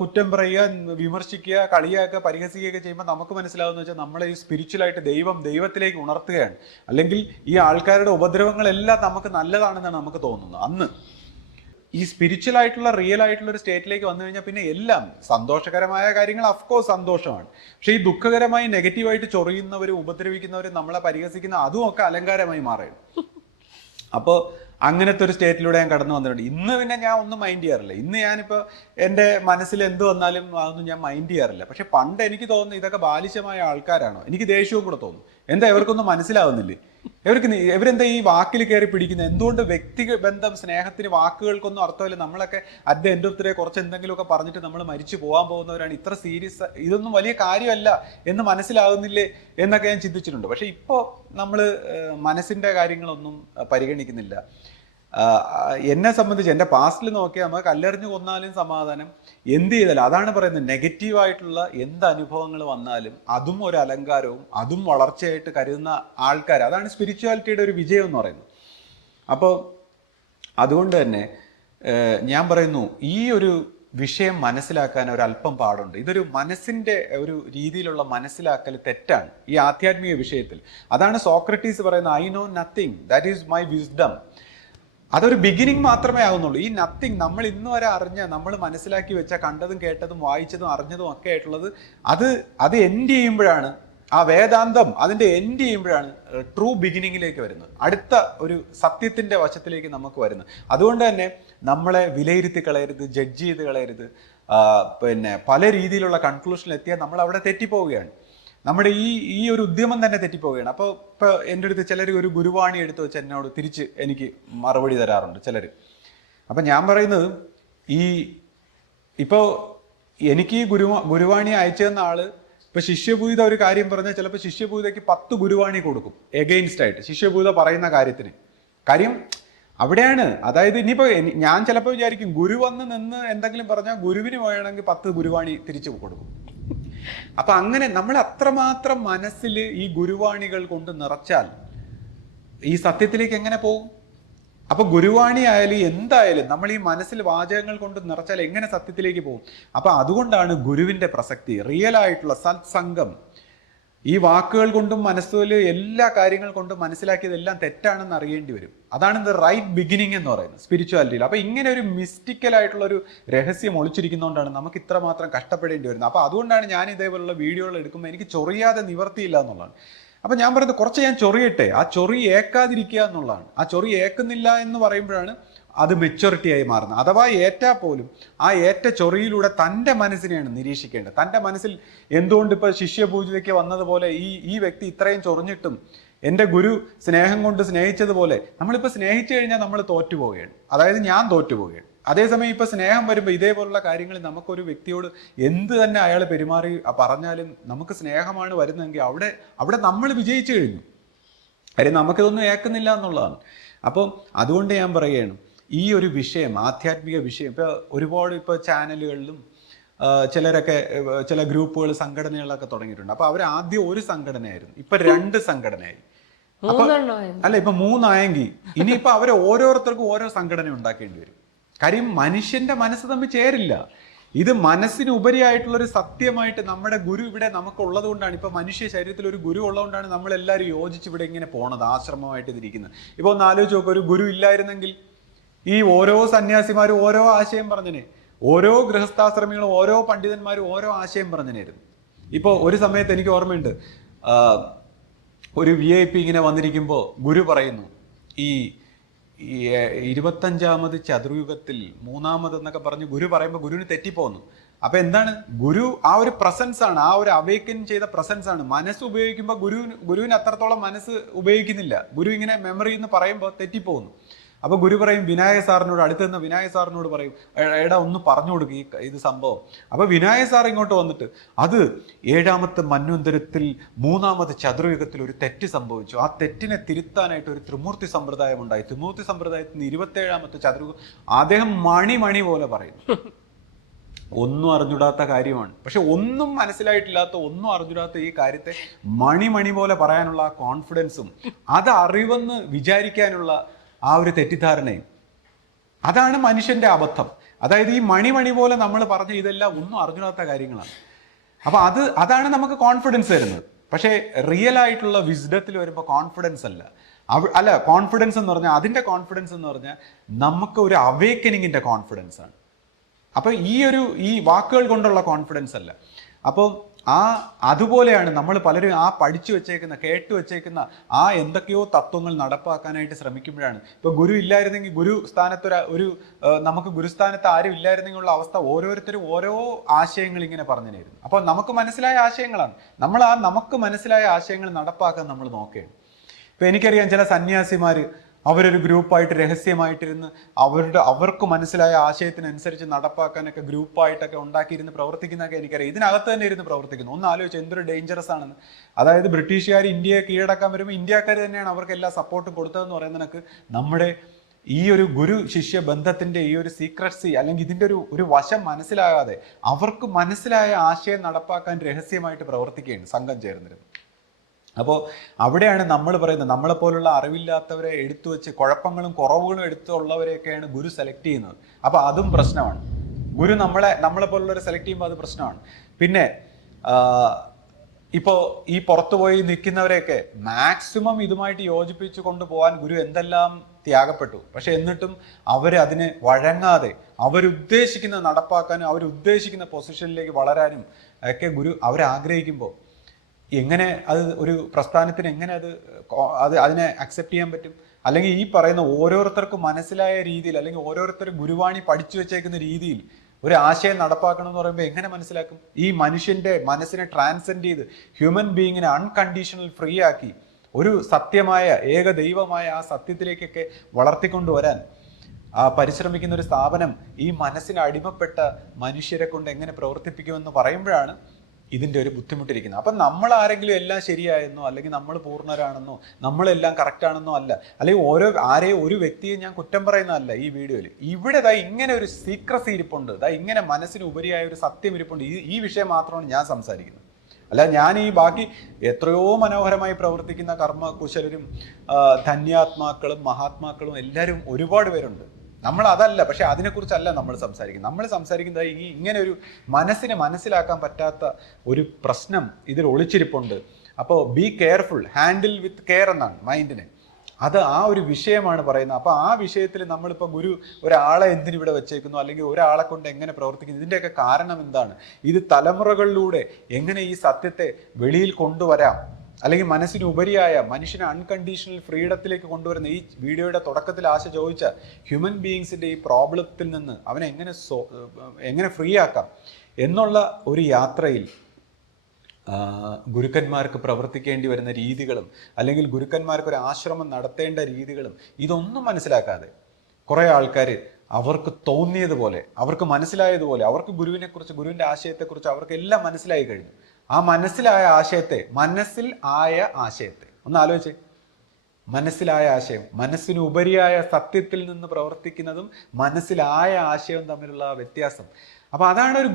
കുറ്റം പറയുക, വിമർശിക്കുക, കളിയാക്കുക, പരിഹസിക്കുകയൊക്കെ ചെയ്യുമ്പോൾ നമുക്ക് മനസ്സിലാവുന്ന വെച്ചാൽ നമ്മളെ ഈ സ്പിരിച്വലായിട്ട് ദൈവത്തിലേക്ക് ഉണർത്തുകയാണ്. അല്ലെങ്കിൽ ഈ ആൾക്കാരുടെ ഉപദ്രവങ്ങളെല്ലാം നമുക്ക് നല്ലതാണെന്നാണ് നമുക്ക് തോന്നുന്നത്. അന്ന് ഈ സ്പിരിച്വൽ ആയിട്ടുള്ള റിയൽ ആയിട്ടുള്ള ഒരു സ്റ്റേറ്റിലേക്ക് വന്നു കഴിഞ്ഞാൽ പിന്നെ എല്ലാം സന്തോഷകരമായ കാര്യങ്ങൾ അഫ്കോഴ്സ് സന്തോഷമാണ്. പക്ഷെ ഈ ദുഃഖകരമായി നെഗറ്റീവായിട്ട് ചൊറിയുന്നവരും ഉപദ്രവിക്കുന്നവരും നമ്മളെ പരിഹസിക്കുന്ന അതും ഒക്കെ അലങ്കാരമായി മാറുകയാണ്. അപ്പോൾ അങ്ങനത്തെ ഒരു സ്റ്റേറ്റിലൂടെ ഞാൻ കടന്നു വന്നിട്ടുണ്ട്. ഇന്ന് പിന്നെ ഞാൻ ഒന്നും മൈൻഡ് ചെയ്യാറില്ല. ഇന്ന് ഞാനിപ്പോൾ എൻ്റെ മനസ്സിൽ എന്ത് വന്നാലും അതൊന്നും ഞാൻ മൈൻഡ് ചെയ്യാറില്ല. പക്ഷെ പണ്ട് എനിക്ക് തോന്നുന്നു ഇതൊക്കെ ബാലിശമായ ആൾക്കാരാണോ, എനിക്ക് ദേഷ്യവും കൂടെ തോന്നും. എന്താ ഇവർക്കൊന്നും മനസ്സിലാവുന്നില്ലേ? ഇവരെന്താ ഈ വാക്കിൽ കയറി പിടിക്കുന്നത്? എന്തുകൊണ്ട് വ്യക്തിബന്ധം, സ്നേഹത്തിന് വാക്കുകൾക്കൊന്നും അർത്ഥമില്ല? നമ്മളൊക്കെ at the end of the day കുറച്ച് എന്തെങ്കിലുമൊക്കെ പറഞ്ഞിട്ട് നമ്മൾ മരിച്ചു പോകാൻ പോകുന്നവരാണ്. ഇത്ര സീരിയസ്, ഇതൊന്നും വലിയ കാര്യമല്ല എന്ന് മനസ്സിലാകുന്നില്ലേ എന്നൊക്കെ ഞാൻ ചിന്തിച്ചിട്ടുണ്ട്. പക്ഷെ ഇപ്പോൾ നമ്മൾ മനസ്സിൻ്റെ കാര്യങ്ങളൊന്നും പരിഗണിക്കുന്നില്ല. എന്നെ സംബന്ധിച്ച് എൻ്റെ പാസ്റ്റിൽ നോക്കിയാൽ നമുക്ക് കല്ലെറിഞ്ഞു കൊന്നാലും സമാധാനം, എന്ത് ചെയ്താലും. അതാണ് പറയുന്നത്, നെഗറ്റീവായിട്ടുള്ള എന്ത് അനുഭവങ്ങൾ വന്നാലും അതും ഒരു അലങ്കാരവും അതും വളർച്ചയായിട്ട് കരുതുന്ന ആൾക്കാർ, അതാണ് സ്പിരിച്വാലിറ്റിയുടെ ഒരു വിജയം എന്ന് പറയുന്നത്. അപ്പോൾ അതുകൊണ്ട് തന്നെ ഞാൻ പറയുന്നു, ഈ ഒരു വിഷയം മനസ്സിലാക്കാൻ ഒരല്പം പാടുണ്ട്. ഇതൊരു മനസ്സിൻ്റെ ഒരു രീതിയിലുള്ള മനസ്സിലാക്കൽ തെറ്റാണ് ഈ ആധ്യാത്മിക വിഷയത്തിൽ. അതാണ് സോക്രട്ടീസ് പറയുന്നത്, I know nothing, that is my wisdom. അതൊരു ബിഗിനിങ് മാത്രമേ ആകുന്നുള്ളൂ. ഈ നത്തിങ് നമ്മൾ ഇന്ന് വരെ അറിഞ്ഞ, നമ്മൾ മനസ്സിലാക്കി വെച്ച, കണ്ടതും കേട്ടതും വായിച്ചതും അറിഞ്ഞതും ഒക്കെ ആയിട്ടുള്ളത്, അത് എൻഡ് ചെയ്യുമ്പോഴാണ്, ആ വേദാന്തം അതിൻ്റെ എൻഡ് ചെയ്യുമ്പോഴാണ് ട്രൂ ബിഗിനിങ്ങിലേക്ക് വരുന്നത്, അടുത്ത ഒരു സത്യത്തിൻ്റെ വശത്തിലേക്ക് നമുക്ക് വരുന്നത്. അതുകൊണ്ട് തന്നെ നമ്മളെ വിലയിരുത്തി കളയരുത്, ജഡ്ജ് ചെയ്ത് കളയരുത്. പിന്നെ പല രീതിയിലുള്ള കൺക്ലൂഷനിൽ എത്തിയാൽ നമ്മൾ അവിടെ തെറ്റിപ്പോവുകയാണ്. നമ്മുടെ ഈ ഒരു ഉദ്യമം തന്നെ തെറ്റിപ്പോവുകയാണ്. അപ്പോൾ ഇപ്പോൾ എൻ്റെ അടുത്ത് ചിലർ ഒരു ഗുരുവാണി എടുത്ത് വെച്ച് എന്നോട് തിരിച്ച് എനിക്ക് മറുപടി തരാറുണ്ട് ചിലർ. അപ്പം ഞാൻ പറയുന്നത്, ഇപ്പോൾ എനിക്ക് ഈ ഗുരുവാണി അയച്ചു തന്ന ആള് ഇപ്പോൾ ശിഷ്യഭൂത ഒരു കാര്യം പറഞ്ഞാൽ ചിലപ്പോൾ ശിഷ്യഭൂതയ്ക്ക് 10 ഗുരുവാണി കൊടുക്കും എഗെയിൻസ്റ്റ് ആയിട്ട്, ശിഷ്യഭൂത പറയുന്ന കാര്യത്തിന്. കാര്യം അവിടെയാണ്. അതായത് ഇനിയിപ്പോൾ ഞാൻ ചിലപ്പോൾ വിചാരിക്കും, ഗുരു വന്ന് നിന്ന് എന്തെങ്കിലും പറഞ്ഞാൽ ഗുരുവിന് വേണമെങ്കിൽ 10 ഗുരുവാണി തിരിച്ചു കൊടുക്കും. അപ്പൊ അങ്ങനെ നമ്മൾ അത്രമാത്രം മനസ്സിൽ ഈ ഗുരുവാണികൾ കൊണ്ട് നിറച്ചാൽ ഈ സത്യത്തിലേക്ക് എങ്ങനെ പോകും? അപ്പൊ ഗുരുവാണി ആയാലും എന്തായാലും നമ്മൾ ഈ മനസ്സിൽ വാചകങ്ങൾ കൊണ്ട് നിറച്ചാൽ എങ്ങനെ സത്യത്തിലേക്ക് പോകും? അപ്പൊ അതുകൊണ്ടാണ് ഗുരുവിന്റെ പ്രസക്തി, റിയൽ ആയിട്ടുള്ള സത്സംഗം. ഈ വാക്കുകൾ കൊണ്ടും മനസ്സിൽ എല്ലാ കാര്യങ്ങൾ കൊണ്ടും മനസ്സിലാക്കിയതെല്ലാം തെറ്റാണെന്ന് അറിയേണ്ടി വരും. അതാണ് ദ റൈറ്റ് ബിഗിനിങ് എന്ന് പറയുന്നത് സ്പിരിച്വാലിറ്റിയിൽ. അപ്പൊ ഇങ്ങനെ ഒരു മിസ്റ്റിക്കലായിട്ടുള്ള ഒരു രഹസ്യം ഒളിച്ചിരിക്കുന്നതുകൊണ്ടാണ് നമുക്ക് ഇത്രമാത്രം കഷ്ടപ്പെടേണ്ടി വരുന്നത്. അപ്പൊ അതുകൊണ്ടാണ് ഞാൻ ഇതേപോലുള്ള വീഡിയോകൾ എടുക്കുമ്പോൾ എനിക്ക് ചൊറിയാതെ നിവർത്തിയില്ല എന്നുള്ളതാണ്. അപ്പൊ ഞാൻ പറയുന്നത്, കുറച്ച് ഞാൻ ചൊറിയട്ടെ, ആ ചൊറി ഏക്കാതിരിക്കുക എന്നുള്ളതാണ്. ആ ചൊറി ഏക്കുന്നില്ല എന്ന് പറയുമ്പോഴാണ് അത് മെച്യൂരിറ്റിയായി മാറുന്നത്. അഥവാ ഏറ്റാൽ പോലും ആ ഏറ്റ ചൊറിയിലൂടെ തൻ്റെ മനസ്സിനെയാണ് നിരീക്ഷിക്കേണ്ടത്. തൻ്റെ മനസ്സിൽ എന്തുകൊണ്ട് ഇപ്പോൾ ശിഷ്യപൂജയ്ക്ക് വന്നതുപോലെ ഈ വ്യക്തി ഇത്രയും ചൊറിഞ്ഞിട്ടും എൻ്റെ ഗുരു സ്നേഹം കൊണ്ട് സ്നേഹിച്ചതുപോലെ നമ്മളിപ്പോൾ സ്നേഹിച്ചു കഴിഞ്ഞാൽ നമ്മൾ തോറ്റുപോവുകയാണ്. അതായത് ഞാൻ തോറ്റുപോവുകയാണ്. അതേസമയം ഇപ്പൊ സ്നേഹം വരുമ്പോൾ ഇതേപോലുള്ള കാര്യങ്ങൾ നമുക്കൊരു വ്യക്തിയോട് എന്ത് തന്നെ അയാൾ പെരുമാറി പറഞ്ഞാലും നമുക്ക് സ്നേഹമാണ് വരുന്നതെങ്കിൽ അവിടെ നമ്മൾ വിജയിച്ചു കഴിഞ്ഞു. കാര്യം നമുക്കിതൊന്നും ഏൽക്കുന്നില്ല എന്നുള്ളതാണ്. അപ്പം അതുകൊണ്ട് ഞാൻ പറയുകയാണ്, ഈ ഒരു വിഷയം, ആധ്യാത്മിക വിഷയം, ഇപ്പൊ ഒരുപാട് ഇപ്പൊ ചാനലുകളിലും ചിലരൊക്കെ ചില ഗ്രൂപ്പുകൾ, സംഘടനകളൊക്കെ തുടങ്ങിയിട്ടുണ്ട്. അപ്പൊ അവർ ആദ്യം ഒരു സംഘടനയായിരുന്നു, ഇപ്പൊ 2 സംഘടനയായി. അല്ല, ഇപ്പൊ 3 ആയെങ്കിൽ ഇനിയിപ്പൊ അവരെ ഓരോരുത്തർക്കും ഓരോ സംഘടന ഉണ്ടാക്കേണ്ടി വരും. കാര്യം മനുഷ്യന്റെ മനസ്സ് തമ്മിൽ ചേരില്ല. ഇത് മനസ്സിന് ഉപരിയായിട്ടുള്ളൊരു സത്യമായിട്ട് നമ്മുടെ ഗുരു ഇവിടെ നമുക്കുള്ളത് കൊണ്ടാണ്, ഇപ്പൊ മനുഷ്യ ശരീരത്തിൽ ഒരു ഗുരു ഉള്ളതുകൊണ്ടാണ് നമ്മളെല്ലാവരും യോജിച്ച് ഇവിടെ ഇങ്ങനെ പോണത്, ആശ്രമമായിട്ട് ഇതിരിക്കുന്നത്. ഇപ്പൊ ഒന്ന് ആലോചിച്ച് നോക്കുക, ഒരു ഗുരു ഇല്ലായിരുന്നെങ്കിൽ ഈ ഓരോ സന്യാസിമാരും ഓരോ ആശയം പറഞ്ഞനെ, ഓരോ ഗൃഹസ്ഥാശ്രമികളും ഓരോ പണ്ഡിതന്മാരും ഓരോ ആശയം പറഞ്ഞനായിരുന്നു. ഇപ്പോൾ ഒരു സമയത്ത് എനിക്ക് ഓർമ്മയുണ്ട്, ഒരു VIP ഇങ്ങനെ വന്നിരിക്കുമ്പോൾ ഗുരു പറയുന്നു, ഈ 25ാമത് ചതുർയുഗത്തിൽ 3ാമതെന്നൊക്കെ പറഞ്ഞ് ഗുരു പറയുമ്പോൾ ഗുരുവിന് തെറ്റിപ്പോന്നു. അപ്പൊ എന്താണ്, ഗുരു ആ ഒരു പ്രസൻസ് ആണ്, ആ ഒരു അവേക്കൻ ചെയ്ത പ്രസൻസ് ആണ്. മനസ്സ് ഉപയോഗിക്കുമ്പോൾ ഗുരുവിന് അത്രത്തോളം മനസ്സ് ഉപയോഗിക്കുന്നില്ല. ഗുരു ഇങ്ങനെ മെമ്മറി എന്ന് പറയുമ്പോൾ തെറ്റിപ്പോകുന്നു. അപ്പൊ ഗുരു പറയും വിനായക സാറിനോട്, അടുത്ത് നിന്ന് വിനായക സാറിനോട് പറയും, എടാ ഒന്ന് പറഞ്ഞു കൊടുക്കുക ഇത് സംഭവം. അപ്പൊ വിനായക സാർ ഇങ്ങോട്ട് വന്നിട്ട്, അത് 7ാമത്തെ മന്വന്തരത്തിൽ 3ാമത്തെ ചതുർയുഗത്തിൽ ഒരു തെറ്റ് സംഭവിച്ചു, ആ തെറ്റിനെ തിരുത്താനായിട്ട് ഒരു ത്രിമൂർത്തി സമ്പ്രദായം ഉണ്ടായി. ത്രിമൂർത്തി സമ്പ്രദായത്തിന് 27ാമത്തെ ചതുർയുഗം. അദ്ദേഹം മണി പോലെ പറയുന്നു. ഒന്നും അറിഞ്ഞൂടാത്ത കാര്യമാണ്. പക്ഷെ ഒന്നും മനസ്സിലായിട്ടില്ലാത്ത, ഒന്നും അറിഞ്ഞൂടാത്ത ഈ കാര്യത്തെ മണി പോലെ പറയാനുള്ള ആ കോൺഫിഡൻസും, അത് അറിവെന്ന് വിചാരിക്കാനുള്ള ആ ഒരു തെറ്റിദ്ധാരണയും, അതാണ് മനുഷ്യന്റെ അബദ്ധം. അതായത് ഈ മണി പോലെ നമ്മൾ പറഞ്ഞ ഇതെല്ലാം ഒന്നും അറിഞ്ഞൂടാത്ത കാര്യങ്ങളാണ്. അപ്പൊ അതാണ് നമുക്ക് കോൺഫിഡൻസ് തരുന്നത്. പക്ഷേ റിയൽ ആയിട്ടുള്ള വിസ്ഡത്തിൽ വരുമ്പോൾ കോൺഫിഡൻസ് അല്ല കോൺഫിഡൻസ് എന്ന് പറഞ്ഞാൽ, അതിന്റെ കോൺഫിഡൻസ് എന്ന് പറഞ്ഞാൽ നമുക്ക് ഒരു അവേക്കനിങ്ങിന്റെ കോൺഫിഡൻസ് ആണ്. അപ്പൊ ഈ വാക്കുകൾ കൊണ്ടുള്ള കോൺഫിഡൻസ് അല്ല. അപ്പോൾ അതുപോലെയാണ് നമ്മൾ പലരും ആ പഠിച്ചു വെച്ചേക്കുന്ന, കേട്ടു വെച്ചേക്കുന്ന ആ എന്തൊക്കെയോ തത്വങ്ങൾ നടപ്പാക്കാനായിട്ട് ശ്രമിക്കുമ്പോഴാണ്. ഇപ്പൊ ഗുരു ഇല്ലായിരുന്നെങ്കിൽ, ഗുരു സ്ഥാനത്ത് നമുക്ക് ഗുരുസ്ഥാനത്ത് ആരും ഇല്ലായിരുന്നെങ്കിൽ ഉള്ള അവസ്ഥ, ഓരോരുത്തരും ഓരോ ആശയങ്ങൾ ഇങ്ങനെ പറഞ്ഞിരുന്നു. അപ്പോൾ നമുക്ക് മനസ്സിലായ ആശയങ്ങളാണ്, നമ്മൾ നമുക്ക് മനസ്സിലായ ആശയങ്ങൾ നടപ്പാക്കാൻ നമ്മൾ നോക്കുകയാണ്. ഇപ്പൊ എനിക്കറിയാം ചില സന്യാസിമാര് അവരൊരു ഗ്രൂപ്പായിട്ട് രഹസ്യമായിട്ടിരുന്ന് അവർക്ക് മനസ്സിലായ ആശയത്തിനനുസരിച്ച് നടപ്പാക്കാനൊക്കെ ഗ്രൂപ്പായിട്ടൊക്കെ ഉണ്ടാക്കിയിരുന്ന് പ്രവർത്തിക്കുന്നതൊക്കെ എനിക്കറിയാം. ഇതിനകത്ത് തന്നെ ഇരുന്ന് പ്രവർത്തിക്കുന്നു. ഒന്ന് ആലോചിച്ച് എന്തൊരു ഡേഞ്ചറസ് ആണെന്ന്. അതായത് ബ്രിട്ടീഷുകാർ ഇന്ത്യയെ കീഴടക്കാൻ വരുമ്പോൾ ഇന്ത്യക്കാർ തന്നെയാണ് അവർക്ക് എല്ലാ സപ്പോർട്ടും കൊടുത്തതെന്ന് പറയുന്നതിനൊക്കെ നമ്മുടെ ഈ ഒരു ഗുരു ശിഷ്യ ബന്ധത്തിന്റെ ഈ ഒരു സീക്രട്സി, അല്ലെങ്കിൽ ഇതിന്റെ ഒരു വശം മനസ്സിലാകാതെ അവർക്ക് മനസ്സിലായ ആശയം നടപ്പാക്കാൻ രഹസ്യമായിട്ട് പ്രവർത്തിക്കുകയാണ് സംഘം ചേർന്നിരുന്നത്. അപ്പോൾ അവിടെയാണ് നമ്മൾ പറയുന്നത്, നമ്മളെപ്പോലുള്ള അറിവില്ലാത്തവരെ എടുത്തു വെച്ച് കുഴപ്പങ്ങളും കുറവുകളും എടുത്തുള്ളവരെയൊക്കെയാണ് ഗുരു സെലക്ട് ചെയ്യുന്നത്. അപ്പോൾ അതും പ്രശ്നമാണ്. ഗുരു നമ്മളെ പോലുള്ളവരെ സെലക്ട് ചെയ്യുമ്പോൾ അത് പ്രശ്നമാണ്. പിന്നെ ഇപ്പോൾ ഈ പുറത്തുപോയി നിൽക്കുന്നവരെയൊക്കെ മാക്സിമം ഇതുമായിട്ട് യോജിപ്പിച്ചു കൊണ്ടുപോകാൻ ഗുരു എന്തെല്ലാം ത്യാഗപ്പെട്ടു. പക്ഷെ എന്നിട്ടും അതിന് വഴങ്ങാതെ അവരുദ്ദേശിക്കുന്നത് നടപ്പാക്കാനും അവരുദ്ദേശിക്കുന്ന പൊസിഷനിലേക്ക് വളരാനും ഒക്കെ ഗുരു അവരാഗ്രഹിക്കുമ്പോൾ എങ്ങനെ അത് ഒരു പ്രസ്ഥാനത്തിന് എങ്ങനെ അതിനെ അക്സെപ്റ്റ് ചെയ്യാൻ പറ്റും? അല്ലെങ്കിൽ ഈ പറയുന്ന ഓരോരുത്തർക്കും മനസ്സിലായ രീതിയിൽ, അല്ലെങ്കിൽ ഓരോരുത്തരും ഗുരുവാണി പഠിച്ചു വെച്ചേക്കുന്ന രീതിയിൽ ഒരു ആശയം നടപ്പാക്കണം എന്ന് പറയുമ്പോൾ എങ്ങനെ മനസ്സിലാക്കും? ഈ മനുഷ്യന്റെ മനസ്സിനെ ട്രാൻസെൻഡ് ചെയ്ത് ഹ്യൂമൻ ബീയിങ്ങിനെ അൺകണ്ടീഷണൽ ഫ്രീ ആക്കി ഒരു സത്യമായ ഏകദൈവമായ ആ സത്യത്തിലേക്കൊക്കെ വളർത്തിക്കൊണ്ടുവരാൻ പരിശ്രമിക്കുന്ന ഒരു സ്ഥാപനം ഈ മനസ്സിന് അടിമപ്പെട്ട മനുഷ്യരെ കൊണ്ട് എങ്ങനെ പ്രവർത്തിപ്പിക്കുമെന്ന് പറയുമ്പോഴാണ് ഇതിൻ്റെ ഒരു ബുദ്ധിമുട്ടിരിക്കുന്നത്. അപ്പം നമ്മൾ ആരെങ്കിലും എല്ലാം ശരിയായെന്നോ, അല്ലെങ്കിൽ നമ്മൾ പൂർണ്ണരാണെന്നോ, നമ്മളെല്ലാം കറക്റ്റ് ആണെന്നോ അല്ല, അല്ലെങ്കിൽ ഒരു വ്യക്തിയെ ഞാൻ കുറ്റം പറയുന്നതല്ല ഈ വീഡിയോയിൽ. ഇവിടെ ഇങ്ങനെ ഒരു സീക്രസി ഇരിപ്പുണ്ട്, ഇങ്ങനെ മനസ്സിന് ഉപരിയായ ഒരു സത്യം ഇരിപ്പുണ്ട്. ഈ വിഷയം മാത്രമാണ് ഞാൻ സംസാരിക്കുന്നത്. അല്ല, ഞാൻ ഈ ബാക്കി എത്രയോ മനോഹരമായി പ്രവർത്തിക്കുന്ന കർമ്മകുശലരും ധന്യാത്മാക്കളും മഹാത്മാക്കളും എല്ലാവരും ഒരുപാട് പേരുണ്ട്. നമ്മൾ അതല്ല, പക്ഷെ അതിനെക്കുറിച്ചല്ല നമ്മൾ സംസാരിക്കുന്നത്. നമ്മൾ സംസാരിക്കുന്നത് ഇങ്ങനെ ഒരു മനസ്സിനെ മനസ്സിലാക്കാൻ പറ്റാത്ത ഒരു പ്രശ്നം ഇതിൽ ഒളിച്ചിരിപ്പുണ്ട്. അപ്പോൾ be careful, handle with care എന്നാണ് മൈൻഡിനെ. ആ ഒരു വിഷയമാണ് പറയുന്നത്. അപ്പോൾ ആ വിഷയത്തിൽ നമ്മളിപ്പോൾ ഗുരു ഒരാളെ എന്തിനിവിടെ വെച്ചേക്കുന്നു, അല്ലെങ്കിൽ ഒരാളെ കൊണ്ട് എങ്ങനെ പ്രവർത്തിക്കുന്നു, ഇതിൻ്റെയൊക്കെ കാരണം എന്താണ്, ഇത് തലമുറകളിലൂടെ എങ്ങനെ ഈ സത്യത്തെ വെളിയിൽ കൊണ്ടുവരാം, അല്ലെങ്കിൽ മനസ്സിന് ഉപരിയായ മനുഷ്യനെ അൺകണ്ടീഷണൽ ഫ്രീഡത്തിലേക്ക് കൊണ്ടുവരുന്ന ഈ വീഡിയോയുടെ തുടക്കത്തിൽ ആശ ചോദിച്ച ഹ്യൂമൻ ബീയിങ്സിന്റെ ഈ പ്രോബ്ലത്തിൽ നിന്ന് അവനെ എങ്ങനെ ഫ്രീ ആക്കാം എന്നുള്ള ഒരു യാത്രയിൽ ഗുരുക്കന്മാർക്ക് പ്രവർത്തിക്കേണ്ടി വരുന്ന രീതികളും, അല്ലെങ്കിൽ ഗുരുക്കന്മാർക്ക് ഒരു ആശ്രമം നടത്തേണ്ട രീതികളും ഇതൊന്നും മനസ്സിലാക്കാതെ കുറേ ആൾക്കാർ അവർക്ക് തോന്നിയതുപോലെ, അവർക്ക് മനസ്സിലായതുപോലെ, അവർക്ക് ഗുരുവിനെക്കുറിച്ച്, ഗുരുവിൻ്റെ ആശയത്തെക്കുറിച്ച് അവർക്ക് എല്ലാം മനസ്സിലായി കഴിഞ്ഞു. ആ മനസ്സിലായ ആശയത്തെ, മനസ്സിൽ ആയ ആശയത്തെ ഒന്ന് ആലോചിച്ചേ. മനസ്സിലായ ആശയം, മനസ്സിന് ഉപരിയായ സത്യത്തിൽ നിന്ന് പ്രവർത്തിക്കുന്നതും മനസ്സിലായ ആശയവും തമ്മിലുള്ള വ്യത്യാസം. അപ്പൊ അതാണ് ഒരു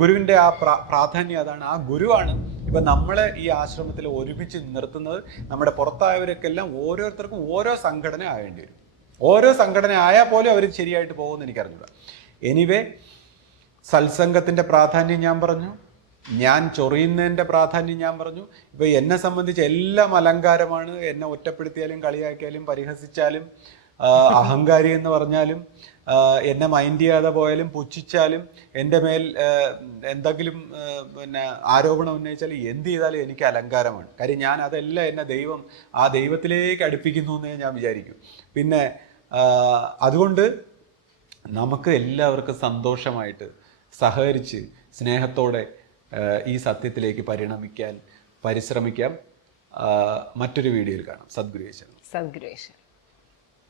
ഗുരുവിന്റെ ആ പ്രാധാന്യം അതാണ്. ആ ഗുരുവാണ് ഇപ്പൊ നമ്മളെ ഈ ആശ്രമത്തിൽ ഒരുമിച്ച് നിർത്തുന്നത്. നമ്മുടെ പുറത്തായവരൊക്കെല്ലാം ഓരോരുത്തർക്കും ഓരോ സംഘടന ആവേണ്ടി വരും. ഓരോ സംഘടന ആയാൽ പോലും അവർ ശരിയായിട്ട് പോകുമെന്ന് എനിക്കറിഞ്ഞൂടാ. എനിവേ, സത്സംഗത്തിന്റെ പ്രാധാന്യം ഞാൻ പറഞ്ഞു, ഞാൻ ചൊറിയുന്നതിൻ്റെ പ്രാധാന്യം ഞാൻ പറഞ്ഞു. ഇപ്പൊ എന്നെ സംബന്ധിച്ച് എല്ലാം അലങ്കാരമാണ്. എന്നെ ഒറ്റപ്പെടുത്തിയാലും കളിയാക്കിയാലും പരിഹസിച്ചാലും അഹങ്കാരി എന്ന് പറഞ്ഞാലും എന്നെ മൈൻഡ് ചെയ്യാതെ പോയാലും പുച്ഛിച്ചാലും എൻ്റെ മേൽ എന്തെങ്കിലും പിന്നെ ആരോപണം ഉന്നയിച്ചാലും എന്ത് ചെയ്താലും എനിക്ക് അലങ്കാരമാണ്. കാര്യം ഞാൻ അതെല്ലാം എന്നെ ദൈവം ആ ദൈവത്തിലേക്ക് അടുപ്പിക്കുന്നു എന്നേ ഞാൻ വിചാരിക്കും. പിന്നെ അതുകൊണ്ട് നമുക്ക് എല്ലാവർക്കും സന്തോഷമായിട്ട് സഹകരിച്ച് സ്നേഹത്തോടെ ഈ സത്യത്തിലേക്ക് പരിണമിക്കാൻ പരിശ്രമിക്കാം. മറ്റൊരു വീഡിയോയിൽ കാണാം. സദ്ഗുരുവേശ്വരൻ.